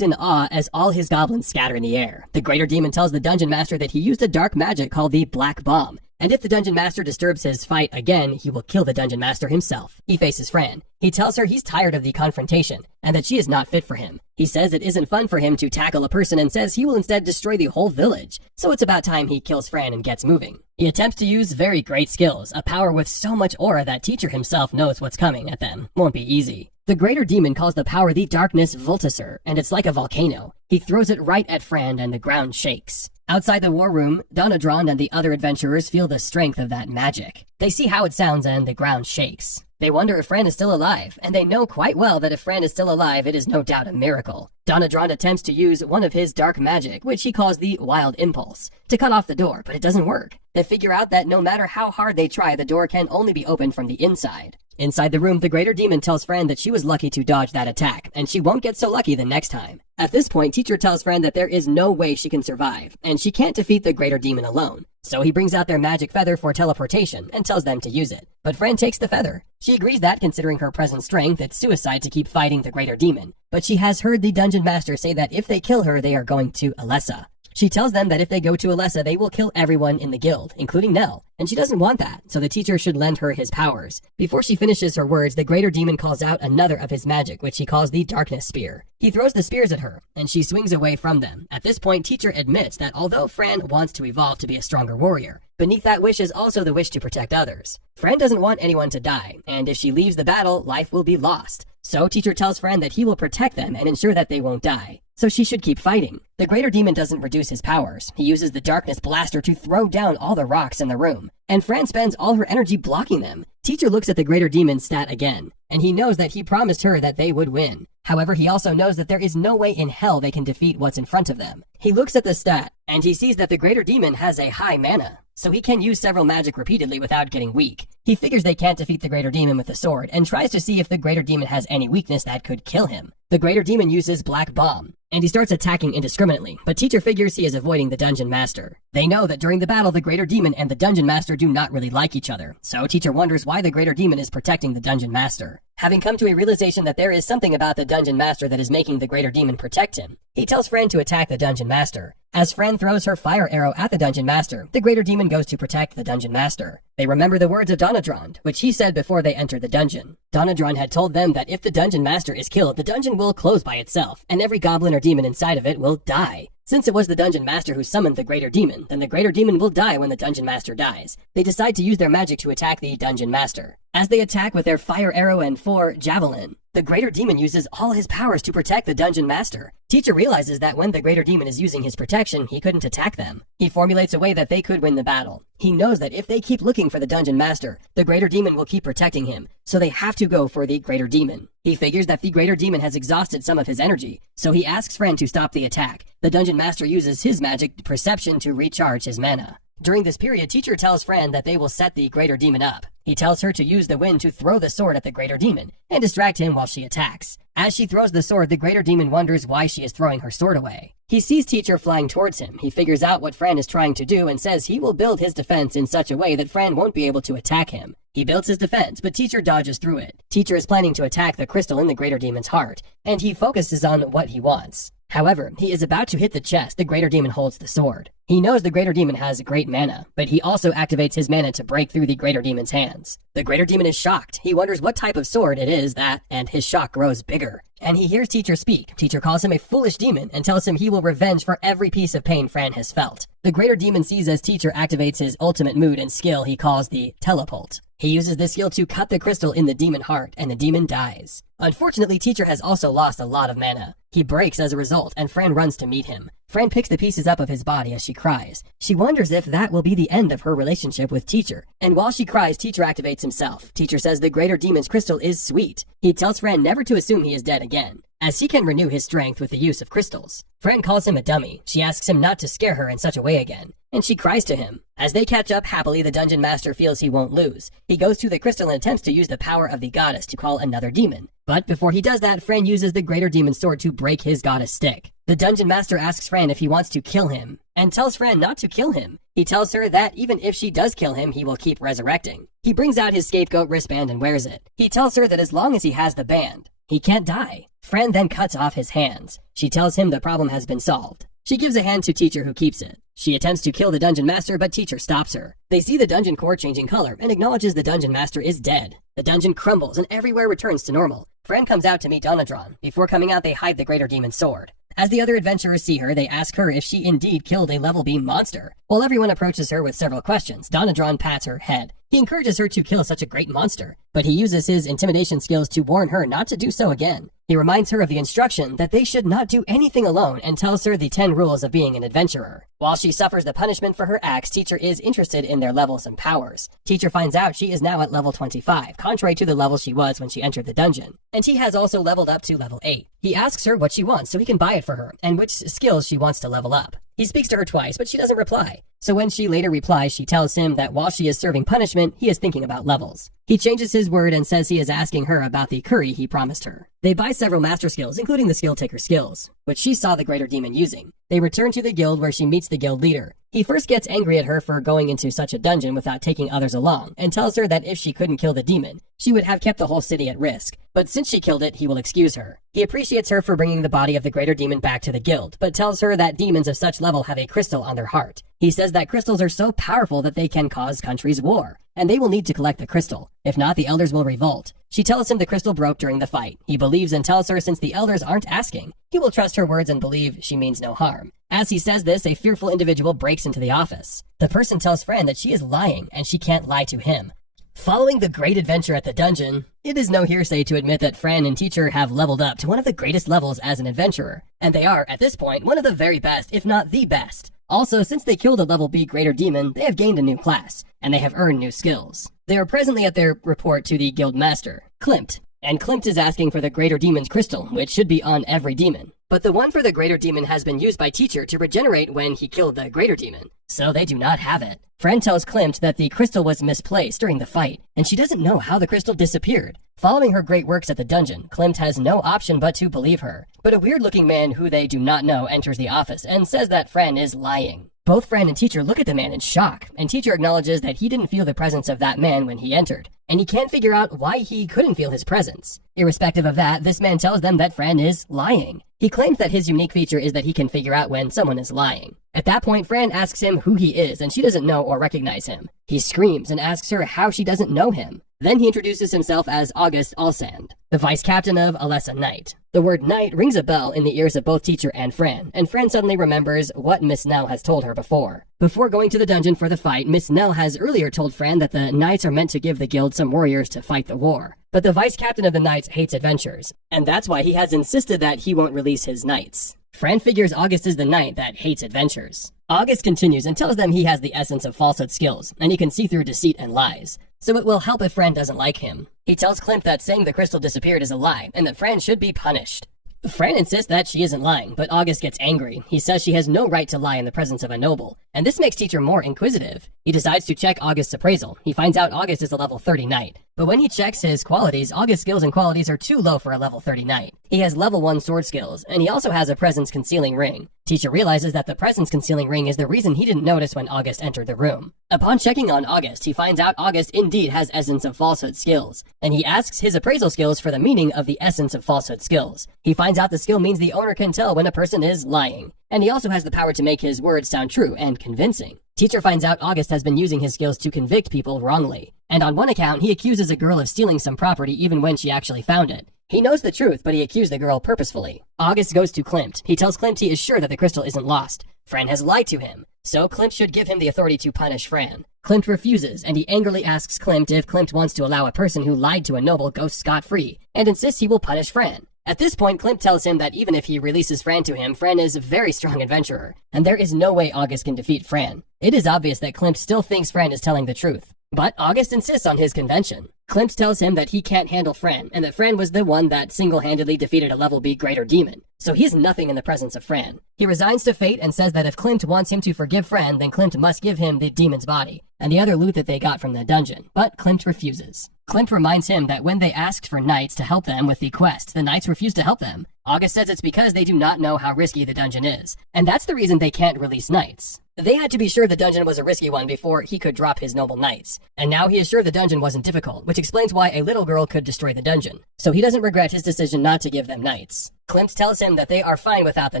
in awe as all his goblins scatter in the air. The greater demon tells the dungeon master that he used a dark magic called the Black Bomb, and if the Dungeon Master disturbs his fight again, he will kill the Dungeon Master himself. He faces Fran. He tells her he's tired of the confrontation, and that she is not fit for him. He says it isn't fun for him to tackle a person and says he will instead destroy the whole village, so it's about time he kills Fran and gets moving. He attempts to use very great skills, a power with so much aura that Teacher himself knows what's coming at them. Won't be easy. The Greater Demon calls the power the Darkness Voltasur, and it's like a volcano. He throws it right at Fran and the ground shakes. Outside the war room, Donadron and the other adventurers feel the strength of that magic. They see how it sounds and the ground shakes. They wonder if Fran is still alive, and they know quite well that if Fran is still alive, it is no doubt a miracle. Donadron attempts to use one of his dark magic, which he calls the Wild Impulse, to cut off the door, but it doesn't work. They figure out that no matter how hard they try, the door can only be opened from the inside. Inside the room, the Greater Demon tells Fran that she was lucky to dodge that attack, and she won't get so lucky the next time. At this point, Teacher tells Fran that there is no way she can survive, and she can't defeat the Greater Demon alone. So he brings out their magic feather for teleportation and tells them to use it. But Fran takes the feather. She agrees that, considering her present strength, it's suicide to keep fighting the Greater Demon. But she has heard the Dungeon Master say that if they kill her, they are going to Alessa. She tells them that if they go to Alessa, they will kill everyone in the guild, including Nell, and she doesn't want that, so the teacher should lend her his powers. Before she finishes her words, the Greater Demon calls out another of his magic, which he calls the Darkness Spear. He throws the spears at her, and she swings away from them. At this point, Teacher admits that although Fran wants to evolve to be a stronger warrior, beneath that wish is also the wish to protect others. Fran doesn't want anyone to die, and if she leaves the battle, life will be lost. So Teacher tells Fran that he will protect them and ensure that they won't die. So she should keep fighting. The Greater Demon doesn't reduce his powers. He uses the Darkness Blaster to throw down all the rocks in the room, and Fran spends all her energy blocking them. Teacher looks at the Greater Demon's stat again, and he knows that he promised her that they would win. However, he also knows that there is no way in hell they can defeat what's in front of them. He looks at the stat, and he sees that the Greater Demon has a high mana, so he can use several magic repeatedly without getting weak. He figures they can't defeat the Greater Demon with a sword, and tries to see if the Greater Demon has any weakness that could kill him. The Greater Demon uses Black Bomb, and he starts attacking indiscriminately, but Teacher figures he is avoiding the Dungeon Master. They know that during the battle, the Greater Demon and the Dungeon Master do not really like each other, so Teacher wonders why the Greater Demon is protecting the Dungeon Master. Having come to a realization that there is something about the Dungeon Master that is making the Greater Demon protect him, he tells Fran to attack the Dungeon Master. As Fran throws her fire arrow at the Dungeon Master, the Greater Demon goes to protect the Dungeon Master. They remember the words of Donadron, which he said before they entered the dungeon. Donadron had told them that if the Dungeon Master is killed, the dungeon will close by itself, and every goblin or demon inside of it will die. Since it was the Dungeon Master who summoned the Greater Demon, then the Greater Demon will die when the Dungeon Master dies. They decide to use their magic to attack the Dungeon Master. As they attack with their fire arrow and 4 javelin, the Greater Demon uses all his powers to protect the Dungeon Master. Teacher realizes that when the Greater Demon is using his protection, he couldn't attack them. He formulates a way that they could win the battle. He knows that if they keep looking for the Dungeon Master, the Greater Demon will keep protecting him, so they have to go for the Greater Demon. He figures that the Greater Demon has exhausted some of his energy, so he asks Fran to stop the attack. The Dungeon Master uses his magic Perception to recharge his mana. During this period, Teacher tells Fran that they will set the Greater Demon up. He tells her to use the wind to throw the sword at the Greater Demon and distract him while she attacks. As she throws the sword, the Greater Demon wonders why she is throwing her sword away. He sees Teacher flying towards him. He figures out what Fran is trying to do and says he will build his defense in such a way that Fran won't be able to attack him. He builds his defense, but Teacher dodges through it. Teacher is planning to attack the crystal in the Greater Demon's heart, and he focuses on what he wants. However, he is about to hit the chest. The Greater Demon holds the sword. He knows the Greater Demon has great mana, but he also activates his mana to break through the Greater Demon's hands. The Greater Demon is shocked. He wonders what type of sword it is and his shock grows bigger. And he hears Teacher speak. Teacher calls him a foolish demon and tells him he will revenge for every piece of pain Fran has felt. The Greater Demon sees as Teacher activates his ultimate mood and skill he calls the Telepult. He uses this skill to cut the crystal in the demon heart, and the demon dies. Unfortunately, Teacher has also lost a lot of mana. He breaks as a result, and Fran runs to meet him. Fran picks the pieces up of his body as she cries. She wonders if that will be the end of her relationship with Teacher. And while she cries, Teacher activates himself. Teacher says the Greater Demon's crystal is sweet. He tells Fran never to assume he is dead again, as he can renew his strength with the use of crystals. Fran calls him a dummy. She asks him not to scare her in such a way again, and she cries to him. As they catch up happily, the Dungeon Master feels he won't lose. He goes to the crystal and attempts to use the power of the goddess to call another demon. But before he does that, Fran uses the Greater Demon's sword to break his goddess stick. The Dungeon Master asks Fran if he wants to kill him, and tells Fran not to kill him. He tells her that even if she does kill him, he will keep resurrecting. He brings out his scapegoat wristband and wears it. He tells her that as long as he has the band, he can't die. Fran then cuts off his hands. She tells him the problem has been solved. She gives a hand to teacher who keeps it. She attempts to kill the dungeon master, but teacher stops her. They see the dungeon core changing color and acknowledges the dungeon master is dead. The dungeon crumbles and everywhere returns to normal. Fran comes out to meet Donadron. Before coming out, they hide the greater demon's sword. As the other adventurers see her, they ask her if she indeed killed a level B monster. While everyone approaches her with several questions, Donadron pats her head. He encourages her to kill such a great monster, but he uses his intimidation skills to warn her not to do so again. He reminds her of the instruction that they should not do anything alone and tells her the 10 rules of being an adventurer. While she suffers the punishment for her acts, teacher is interested in their levels and powers. Teacher finds out she is now at level 25, contrary to the level she was when she entered the dungeon. And he has also leveled up to level 8. He asks her what she wants so he can buy it for her, and which skills she wants to level up. He speaks to her twice, but she doesn't reply. So when she later replies, she tells him that while she is serving punishment, he is thinking about levels. He changes his word and says he is asking her about the curry he promised her. They buy several master skills, including the skill taker skills, which she saw the greater demon using. They return to the guild where she meets the guild leader. He first gets angry at her for going into such a dungeon without taking others along, and tells her that if she couldn't kill the demon, she would have kept the whole city at risk. But since she killed it, he will excuse her. He appreciates her for bringing the body of the greater demon back to the guild, but tells her that demons of such level have a crystal on their heart. He says that crystals are so powerful that they can cause countries war, and they will need to collect the crystal. If not, the elders will revolt. She tells him the crystal broke during the fight. He believes and tells her since the elders aren't asking, he will trust her words and believe she means no harm. As he says this, a fearful individual breaks into the office. The person tells Fran that she is lying and she can't lie to him. Following the great adventure at the dungeon, it is no hearsay to admit that Fran and teacher have leveled up to one of the greatest levels as an adventurer, and they are, at this point, one of the very best, if not the best. Also, since they killed a level B greater demon, they have gained a new class, and they have earned new skills. They are presently at their report to the guild master, Klimt, and Klimt is asking for the greater demon's crystal, which should be on every demon. But the one for the greater demon has been used by teacher to regenerate when he killed the greater demon, so they do not have it. Fran tells Klimt that the crystal was misplaced during the fight, and she doesn't know how the crystal disappeared. Following her great works at the dungeon, Klimt has no option but to believe her. But a weird-looking man who they do not know enters the office and says that Fran is lying. Both Fran and teacher look at the man in shock, and teacher acknowledges that he didn't feel the presence of that man when he entered, and he can't figure out why he couldn't feel his presence. Irrespective of that, this man tells them that Fran is lying. He claims that his unique feature is that he can figure out when someone is lying. At that point, Fran asks him who he is, and she doesn't know or recognize him. He screams and asks her how she doesn't know him. Then he introduces himself as August Alsand, the vice captain of Alessa Knight. The word knight rings a bell in the ears of both teacher and Fran suddenly remembers what Miss Nell has told her before. Before going to the dungeon for the fight, Miss Nell has earlier told Fran that the knights are meant to give the guild some warriors to fight the war. But the vice captain of the knights hates adventures, and that's why he has insisted that he won't release his knights. Fran figures August is the knight that hates adventures. August continues and tells them he has the essence of falsehood skills, and he can see through deceit and lies. So it will help if Fran doesn't like him. He tells Klimt that saying the crystal disappeared is a lie, and that Fran should be punished. Fran insists that she isn't lying, but August gets angry. He says she has no right to lie in the presence of a noble, and this makes teacher more inquisitive. He decides to check August's appraisal. He finds out August is a level 30 knight. But when he checks his qualities, August's skills and qualities are too low for a level 30 knight. He has level 1 sword skills, and he also has a presence concealing ring. Teacher realizes that the presence concealing ring is the reason he didn't notice when August entered the room. Upon checking on August, he finds out August indeed has essence of falsehood skills, and he asks his appraisal skills for the meaning of the essence of falsehood skills. He finds out the skill means the owner can tell when a person is lying, and he also has the power to make his words sound true and convincing. Teacher finds out August has been using his skills to convict people wrongly, and on one account he accuses a girl of stealing some property even when she actually found it. He knows the truth, but he accused the girl purposefully. August goes to Klimt. He tells Klimt he is sure that the crystal isn't lost. Fran has lied to him, so Klimt should give him the authority to punish Fran. Klimt refuses, and he angrily asks Klimt if Klimt wants to allow a person who lied to a noble go scot-free, and insists he will punish Fran. At this point, Klimt tells him that even if he releases Fran to him, Fran is a very strong adventurer, and there is no way August can defeat Fran. It is obvious that Klimt still thinks Fran is telling the truth, but August insists on his convention. Klimt tells him that he can't handle Fran, and that Fran was the one that single-handedly defeated a level B greater demon, so he's nothing in the presence of Fran. He resigns to fate and says that if Klimt wants him to forgive Fran, then Klimt must give him the demon's body, and the other loot that they got from the dungeon, but Klimt refuses. Klimt reminds him that when they asked for knights to help them with the quest, the knights refused to help them. August says it's because they do not know how risky the dungeon is, and that's the reason they can't release knights. They had to be sure the dungeon was a risky one before he could drop his noble knights, and now he is sure the dungeon wasn't difficult, which explains why a little girl could destroy the dungeon, so he doesn't regret his decision not to give them knights. Klimt tells him that they are fine without the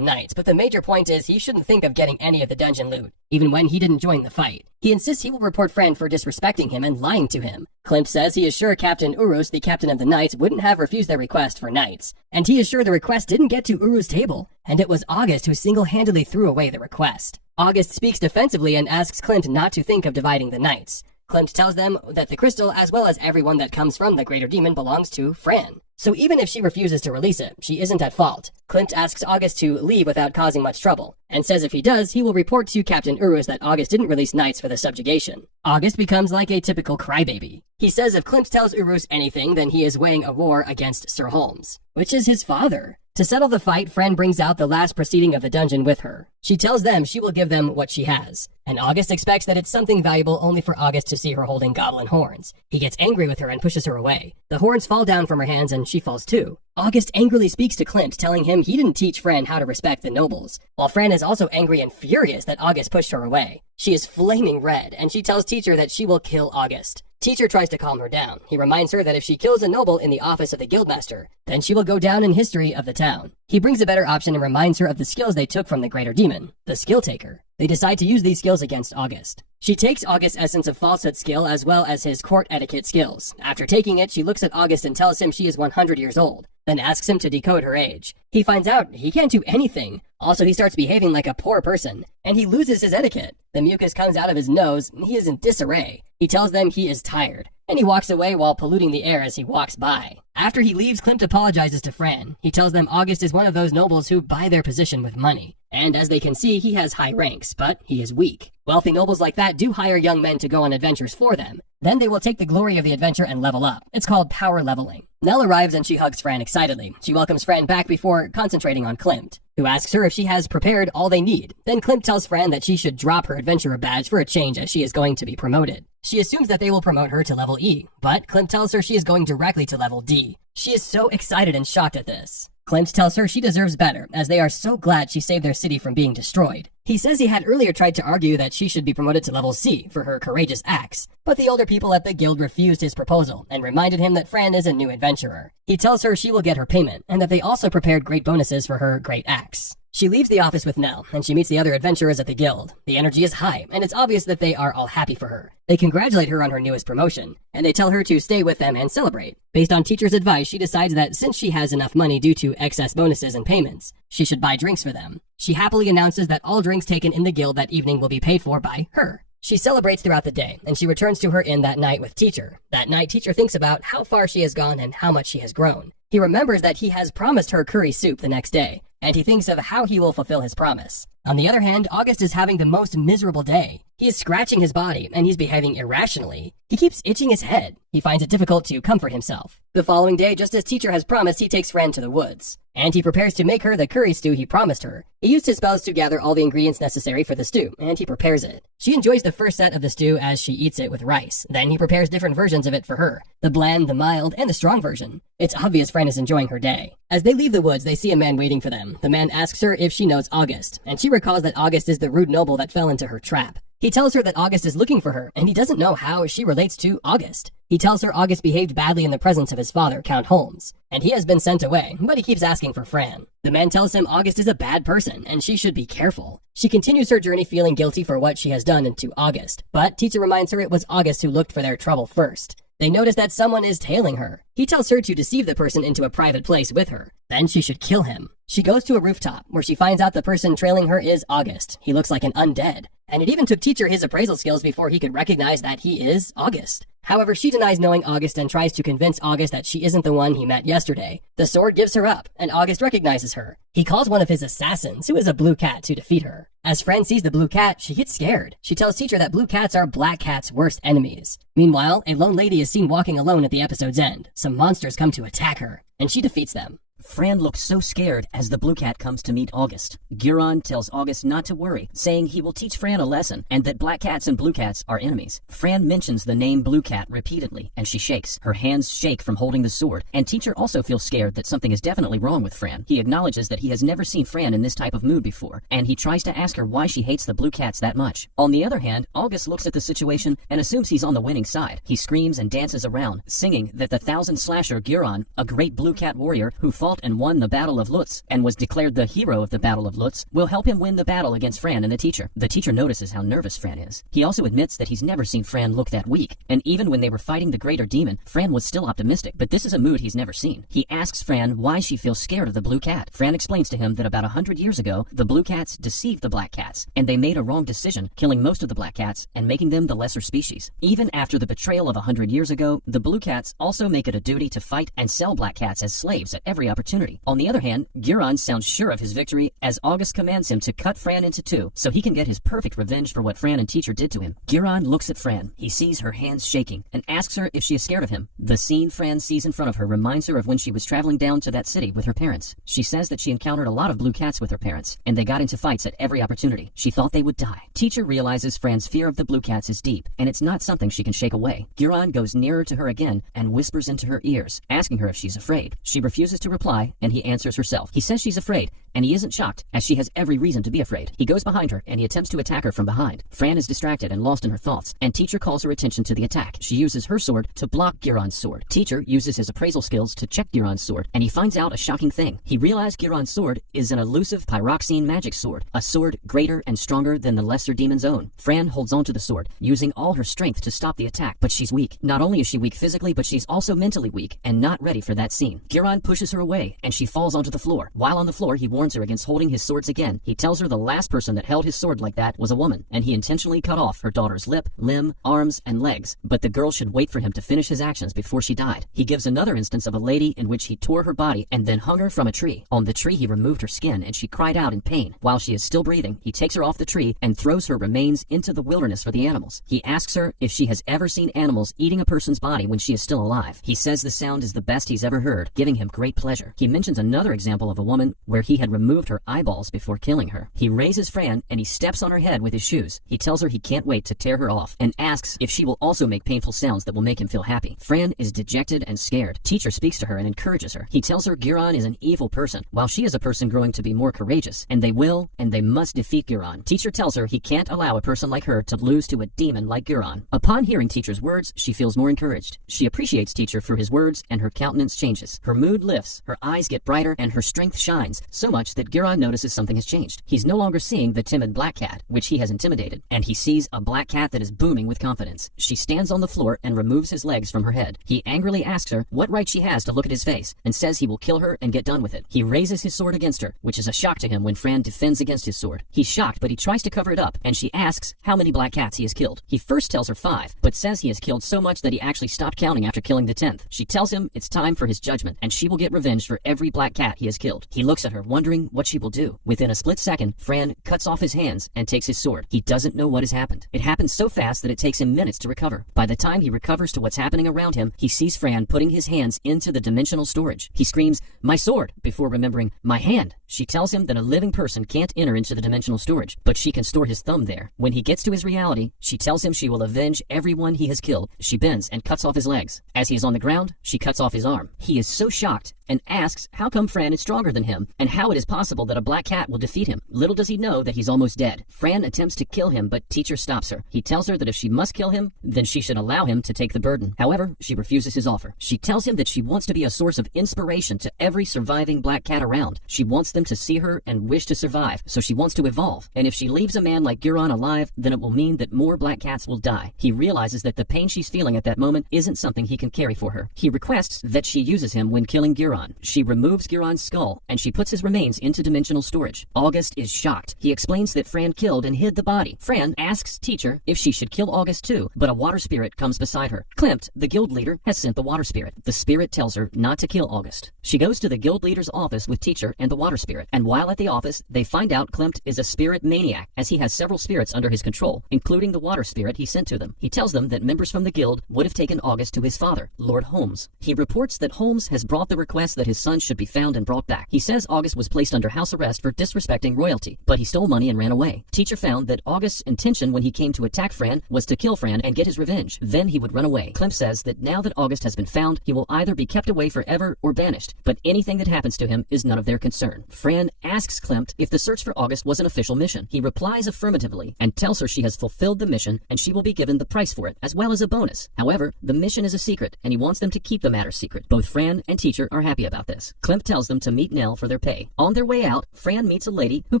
knights, but the major point is he shouldn't think of getting any of the dungeon loot, even when he didn't join the fight. He insists he will report Fran for disrespecting him and lying to him. Klimt says he is sure Captain Urus, the captain of the knights, wouldn't have refused their request for knights. And he is sure the request didn't get to Urus' table, and it was August who single-handedly threw away the request. August speaks defensively and asks Klimt not to think of dividing the knights. Klimt tells them that the crystal, as well as everyone that comes from the greater demon, belongs to Fran. So even if she refuses to release it, she isn't at fault. Klimt asks August to leave without causing much trouble, and says if he does, he will report to Captain Urus that August didn't release knights for the subjugation. August becomes like a typical crybaby. He says if Klimt tells Urus anything, then he is weighing a war against Sir Holmes, which is his father. To settle the fight, Fran brings out the last proceeding of the dungeon with her. She tells them she will give them what she has, and August expects that it's something valuable only for August to see her holding goblin horns. He gets angry with her and pushes her away. The horns fall down from her hands and she falls too. August angrily speaks to Klimt, telling him he didn't teach Fran how to respect the nobles, while Fran is also angry and furious that August pushed her away. She is flaming red, and she tells Teacher that she will kill August. Teacher tries to calm her down. He reminds her that if she kills a noble in the office of the guildmaster, then she will go down in history of the town. He brings a better option and reminds her of the skills they took from the greater demon, the skill taker. They decide to use these skills against August. She takes August's essence of falsehood skill as well as his court etiquette skills. After taking it, she looks at August and tells him she is 100 years old, then asks him to decode her age. He finds out he can't do anything. Also, he starts behaving like a poor person, and he loses his etiquette. The mucus comes out of his nose, and he is in disarray. He tells them he is tired, and he walks away while polluting the air as he walks by. After he leaves, Klimt apologizes to Fran. He tells them August is one of those nobles who buy their position with money. And as they can see, he has high ranks, but he is weak. Wealthy nobles like that do hire young men to go on adventures for them. Then they will take the glory of the adventure and level up. It's called power leveling. Nell arrives and she hugs Fran excitedly. She welcomes Fran back before concentrating on Klimt, who asks her if she has prepared all they need. Then Klimt tells Fran that she should drop her adventurer badge for a change as she is going to be promoted. She assumes that they will promote her to level E, but Klimt tells her she is going directly to level D. She is so excited and shocked at this. Klimt tells her she deserves better, as they are so glad she saved their city from being destroyed. He says he had earlier tried to argue that she should be promoted to level C for her courageous acts, but the older people at the guild refused his proposal and reminded him that Fran is a new adventurer. He tells her she will get her payment, and that they also prepared great bonuses for her great acts. She leaves the office with Nell, and she meets the other adventurers at the guild. The energy is high, and it's obvious that they are all happy for her. They congratulate her on her newest promotion, and they tell her to stay with them and celebrate. Based on Teacher's advice, she decides that since she has enough money due to excess bonuses and payments, she should buy drinks for them. She happily announces that all drinks taken in the guild that evening will be paid for by her. She celebrates throughout the day, and she returns to her inn that night with Teacher. That night, Teacher thinks about how far she has gone and how much she has grown. He remembers that he has promised her curry soup the next day, and he thinks of how he will fulfill his promise. On the other hand, August is having the most miserable day. He is scratching his body, and he's behaving irrationally. He keeps itching his head. He finds it difficult to comfort himself. The following day, just as Teacher has promised, he takes Fran to the woods, and he prepares to make her the curry stew he promised her. He used his spells to gather all the ingredients necessary for the stew, and he prepares it. She enjoys the first set of the stew as she eats it with rice. Then he prepares different versions of it for her, the bland, the mild, and the strong version. It's obvious Fran is enjoying her day. As they leave the woods, they see a man waiting for them. The man asks her if she knows August, and she recalls that August is the rude noble that fell into her trap. He tells her that August is looking for her, and he doesn't know how she relates to August. He tells her August behaved badly in the presence of his father, Count Holmes, and he has been sent away, but he keeps asking for Fran. The man tells him August is a bad person, and she should be careful. She continues her journey feeling guilty for what she has done to August, but Teacher reminds her it was August who looked for their trouble first. They notice that someone is tailing her. He tells her to deceive the person into a private place with her. Then she should kill him. She goes to a rooftop, where she finds out the person trailing her is August. He looks like an undead. And it even took Teacher his appraisal skills before he could recognize that he is August. However, she denies knowing August and tries to convince August that she isn't the one he met yesterday. The sword gives her up, and August recognizes her. He calls one of his assassins, who is a blue cat, to defeat her. As Fran sees the blue cat, she gets scared. She tells Teacher that blue cats are black cat's worst enemies. Meanwhile, a lone lady is seen walking alone at the episode's end. Some monsters come to attack her, and she defeats them. Fran looks so scared as the blue cat comes to meet August. Giron tells August not to worry, saying he will teach Fran a lesson and that black cats and blue cats are enemies. Fran mentions the name blue cat repeatedly, and she shakes. Her hands shake from holding the sword, and Teacher also feels scared that something is definitely wrong with Fran. He acknowledges that he has never seen Fran in this type of mood before, and he tries to ask her why she hates the blue cats that much. On the other hand, August looks at the situation and assumes he's on the winning side. He screams and dances around, singing that the thousand slasher Giron, a great blue cat warrior who fought fought and won the Battle of Lutz and was declared the hero of the Battle of Lutz, will help him win the battle against Fran and the teacher. The teacher notices how nervous Fran is. He also admits that he's never seen Fran look that weak, and even when they were fighting the greater demon, Fran was still optimistic, but this is a mood he's never seen. He asks Fran why she feels scared of the blue cat. Fran explains to him that about 100 years ago, the blue cats deceived the black cats, and they made a wrong decision, killing most of the black cats and making them the lesser species. Even after the betrayal of 100 years ago, the blue cats also make it a duty to fight and sell black cats as slaves at every opportunity. On the other hand, Guron sounds sure of his victory as August commands him to cut Fran into two so he can get his perfect revenge for what Fran and teacher did to him. Guron looks at Fran. He sees her hands shaking and asks her if she is scared of him. The scene Fran sees in front of her reminds her of when she was traveling down to that city with her parents. She says that she encountered a lot of blue cats with her parents, and they got into fights at every opportunity. She thought they would die. Teacher realizes Fran's fear of the blue cats is deep, and it's not something she can shake away. Guron goes nearer to her again and whispers into her ears, asking her if she's afraid. She refuses to reply, and he answers herself. He says she's afraid, and he isn't shocked, as she has every reason to be afraid. He goes behind her, and he attempts to attack her from behind. Fran is distracted and lost in her thoughts, and Teacher calls her attention to the attack. She uses her sword to block Guron's sword. Teacher uses his appraisal skills to check Guron's sword, and he finds out a shocking thing. He realizes Guron's sword is an elusive pyroxene magic sword, a sword greater and stronger than the lesser demon's own. Fran holds onto the sword, using all her strength to stop the attack, but she's weak. Not only is she weak physically, but she's also mentally weak and not ready for that scene. Guron pushes her away, and she falls onto the floor. While on the floor, he warns her against holding his swords again. He tells her the last person that held his sword like that was a woman, and he intentionally cut off her daughter's lip, limb, arms, and legs, but the girl should wait for him to finish his actions before she died. He gives another instance of a lady in which he tore her body and then hung her from a tree. On the tree, he removed her skin, and she cried out in pain. While she is still breathing, he takes her off the tree and throws her remains into the wilderness for the animals. He asks her if she has ever seen animals eating a person's body when she is still alive. He says the sound is the best he's ever heard, giving him great pleasure. He mentions another example of a woman where he had removed her eyeballs before killing her. He raises Fran, and he steps on her head with his shoes. He tells her he can't wait to tear her off, and asks if she will also make painful sounds that will make him feel happy. Fran is dejected and scared. Teacher speaks to her and encourages her. He tells her Guron is an evil person, while she is a person growing to be more courageous, and they will and they must defeat Guron. Teacher tells her he can't allow a person like her to lose to a demon like Guron. Upon hearing Teacher's words, she feels more encouraged. She appreciates Teacher for his words, and her countenance changes. Her mood lifts, her eyes get brighter, and her strength shines, so much that Guron notices something has changed. He's no longer seeing the timid black cat, which he has intimidated, and he sees a black cat that is booming with confidence. She stands on the floor and removes his legs from her head. He angrily asks her what right she has to look at his face, and says he will kill her and get done with it. He raises his sword against her, which is a shock to him when Fran defends against his sword. He's shocked, but he tries to cover it up, and she asks how many black cats he has killed. He first tells her 5, but says he has killed so much that he actually stopped counting after killing the 10th. She tells him it's time for his judgment, and she will get revenge for every black cat he has killed. He looks at her, wondering what she will do. Within a split second, Fran cuts off his hands and takes his sword. He doesn't know what has happened. It happens so fast that it takes him minutes to recover. By the time he recovers to what's happening around him, he sees Fran putting his hands into the dimensional storage. He screams, "My sword!" before remembering, "My hand!" She tells him that a living person can't enter into the dimensional storage, but she can store his thumb there. When he gets to his reality, she tells him she will avenge everyone he has killed. She bends and cuts off his legs. As he is on the ground, she cuts off his arm. He is so shocked and asks how come Fran is stronger than him, and how it is possible that a black cat will defeat him. Little does he know that he's almost dead. Fran attempts to kill him, but Teacher stops her. He tells her that if she must kill him, then she should allow him to take the burden. However, she refuses his offer. She tells him that she wants to be a source of inspiration to every surviving black cat around. She wants them to see her and wish to survive, so she wants to evolve. And if she leaves a man like Guron alive, then it will mean that more black cats will die. He realizes that the pain she's feeling at that moment isn't something he can carry for her. He requests that she uses him when killing Guron. She removes Guron's skull, and she puts his remains into dimensional storage. August is shocked. He explains that Fran killed and hid the body. Fran asks Teacher if she should kill August too, but a water spirit comes beside her. Klimt, the guild leader, has sent the water spirit. The spirit tells her not to kill August. She goes to the guild leader's office with Teacher and the water spirit, and while at the office, they find out Klimt is a spirit maniac, as he has several spirits under his control, including the water spirit he sent to them. He tells them that members from the guild would have taken August to his father, Lord Holmes. He reports that Holmes has brought the request that his son should be found and brought back. He says August was placed under house arrest for disrespecting royalty, but he stole money and ran away. Teacher found that August's intention when he came to attack Fran was to kill Fran and get his revenge. Then he would run away. Klimt says that now that August has been found, he will either be kept away forever or banished, but anything that happens to him is none of their concern. Fran asks Klimt if the search for August was an official mission. He replies affirmatively and tells her she has fulfilled the mission and she will be given the price for it, as well as a bonus. However, the mission is a secret, and he wants them to keep the matter secret. Both Fran and Teacher are happy happy about this. Klimt tells them to meet Nell for their pay. On their way out, Fran meets a lady who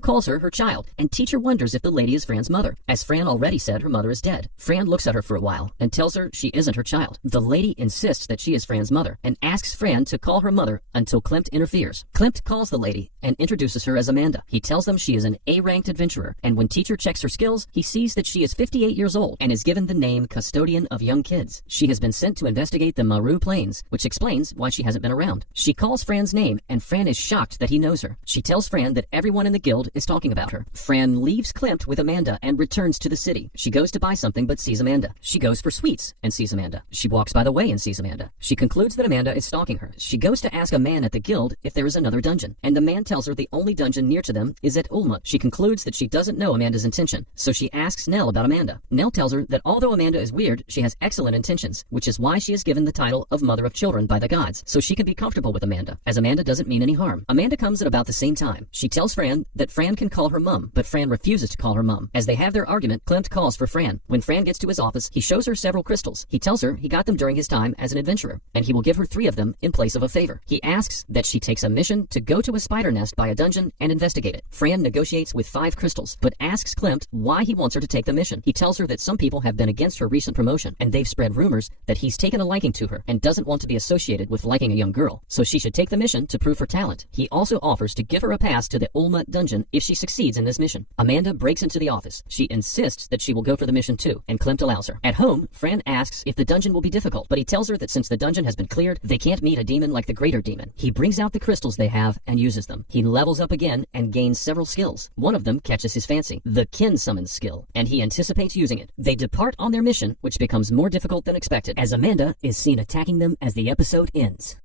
calls her child, and teacher wonders if the lady is Fran's mother. As Fran already said, her mother is dead. Fran looks at her for a while and tells her she isn't her child. The lady insists that she is Fran's mother and asks Fran to call her mother until Klimt interferes. Klimt calls the lady and introduces her as Amanda. He tells them she is an A-ranked adventurer, and when teacher checks her skills, he sees that she is 58 years old and is given the name Custodian of Young Kids. She has been sent to investigate the Maru Plains, which explains why she hasn't been around. She calls Fran's name, and Fran is shocked that he knows her. She tells Fran that everyone in the guild is talking about her. Fran leaves Klimt with Amanda and returns to the city. She goes to buy something but sees Amanda. She goes for sweets and sees Amanda. She walks by the way and sees Amanda. She concludes that Amanda is stalking her. She goes to ask a man at the guild if there is another dungeon, and the man tells her the only dungeon near to them is at Ulma. She concludes that she doesn't know Amanda's intention, so she asks Nell about Amanda. Nell tells her that although Amanda is weird, she has excellent intentions, which is why she is given the title of Mother of Children by the gods, so she can be comfortable with Amanda, as Amanda doesn't mean any harm. Amanda comes at about the same time. She tells Fran that Fran can call her mum, but Fran refuses to call her mum. As they have their argument, Klimt calls for Fran. When Fran gets to his office, he shows her several crystals. He tells her he got them during his time as an adventurer, and he will give her 3 of them in place of a favor. He asks that she takes a mission to go to a spider nest by a dungeon and investigate it. Fran negotiates with 5 crystals, but asks Klimt why he wants her to take the mission. He tells her that some people have been against her recent promotion, and they've spread rumors that he's taken a liking to her and doesn't want to be associated with liking a young girl, so she should take the mission to prove her talent. He also offers to give her a pass to the Ulma dungeon if she succeeds in this mission. Amanda breaks into the office. She insists that she will go for the mission too, and Klimt allows her. At home, Fran asks if the dungeon will be difficult, but he tells her that since the dungeon has been cleared, they can't meet a demon like the Greater Demon. He brings out the crystals they have and uses them. He levels up again and gains several skills. One of them catches his fancy, the Kin Summon skill, and he anticipates using it. They depart on their mission, which becomes more difficult than expected, as Amanda is seen attacking them as the episode ends.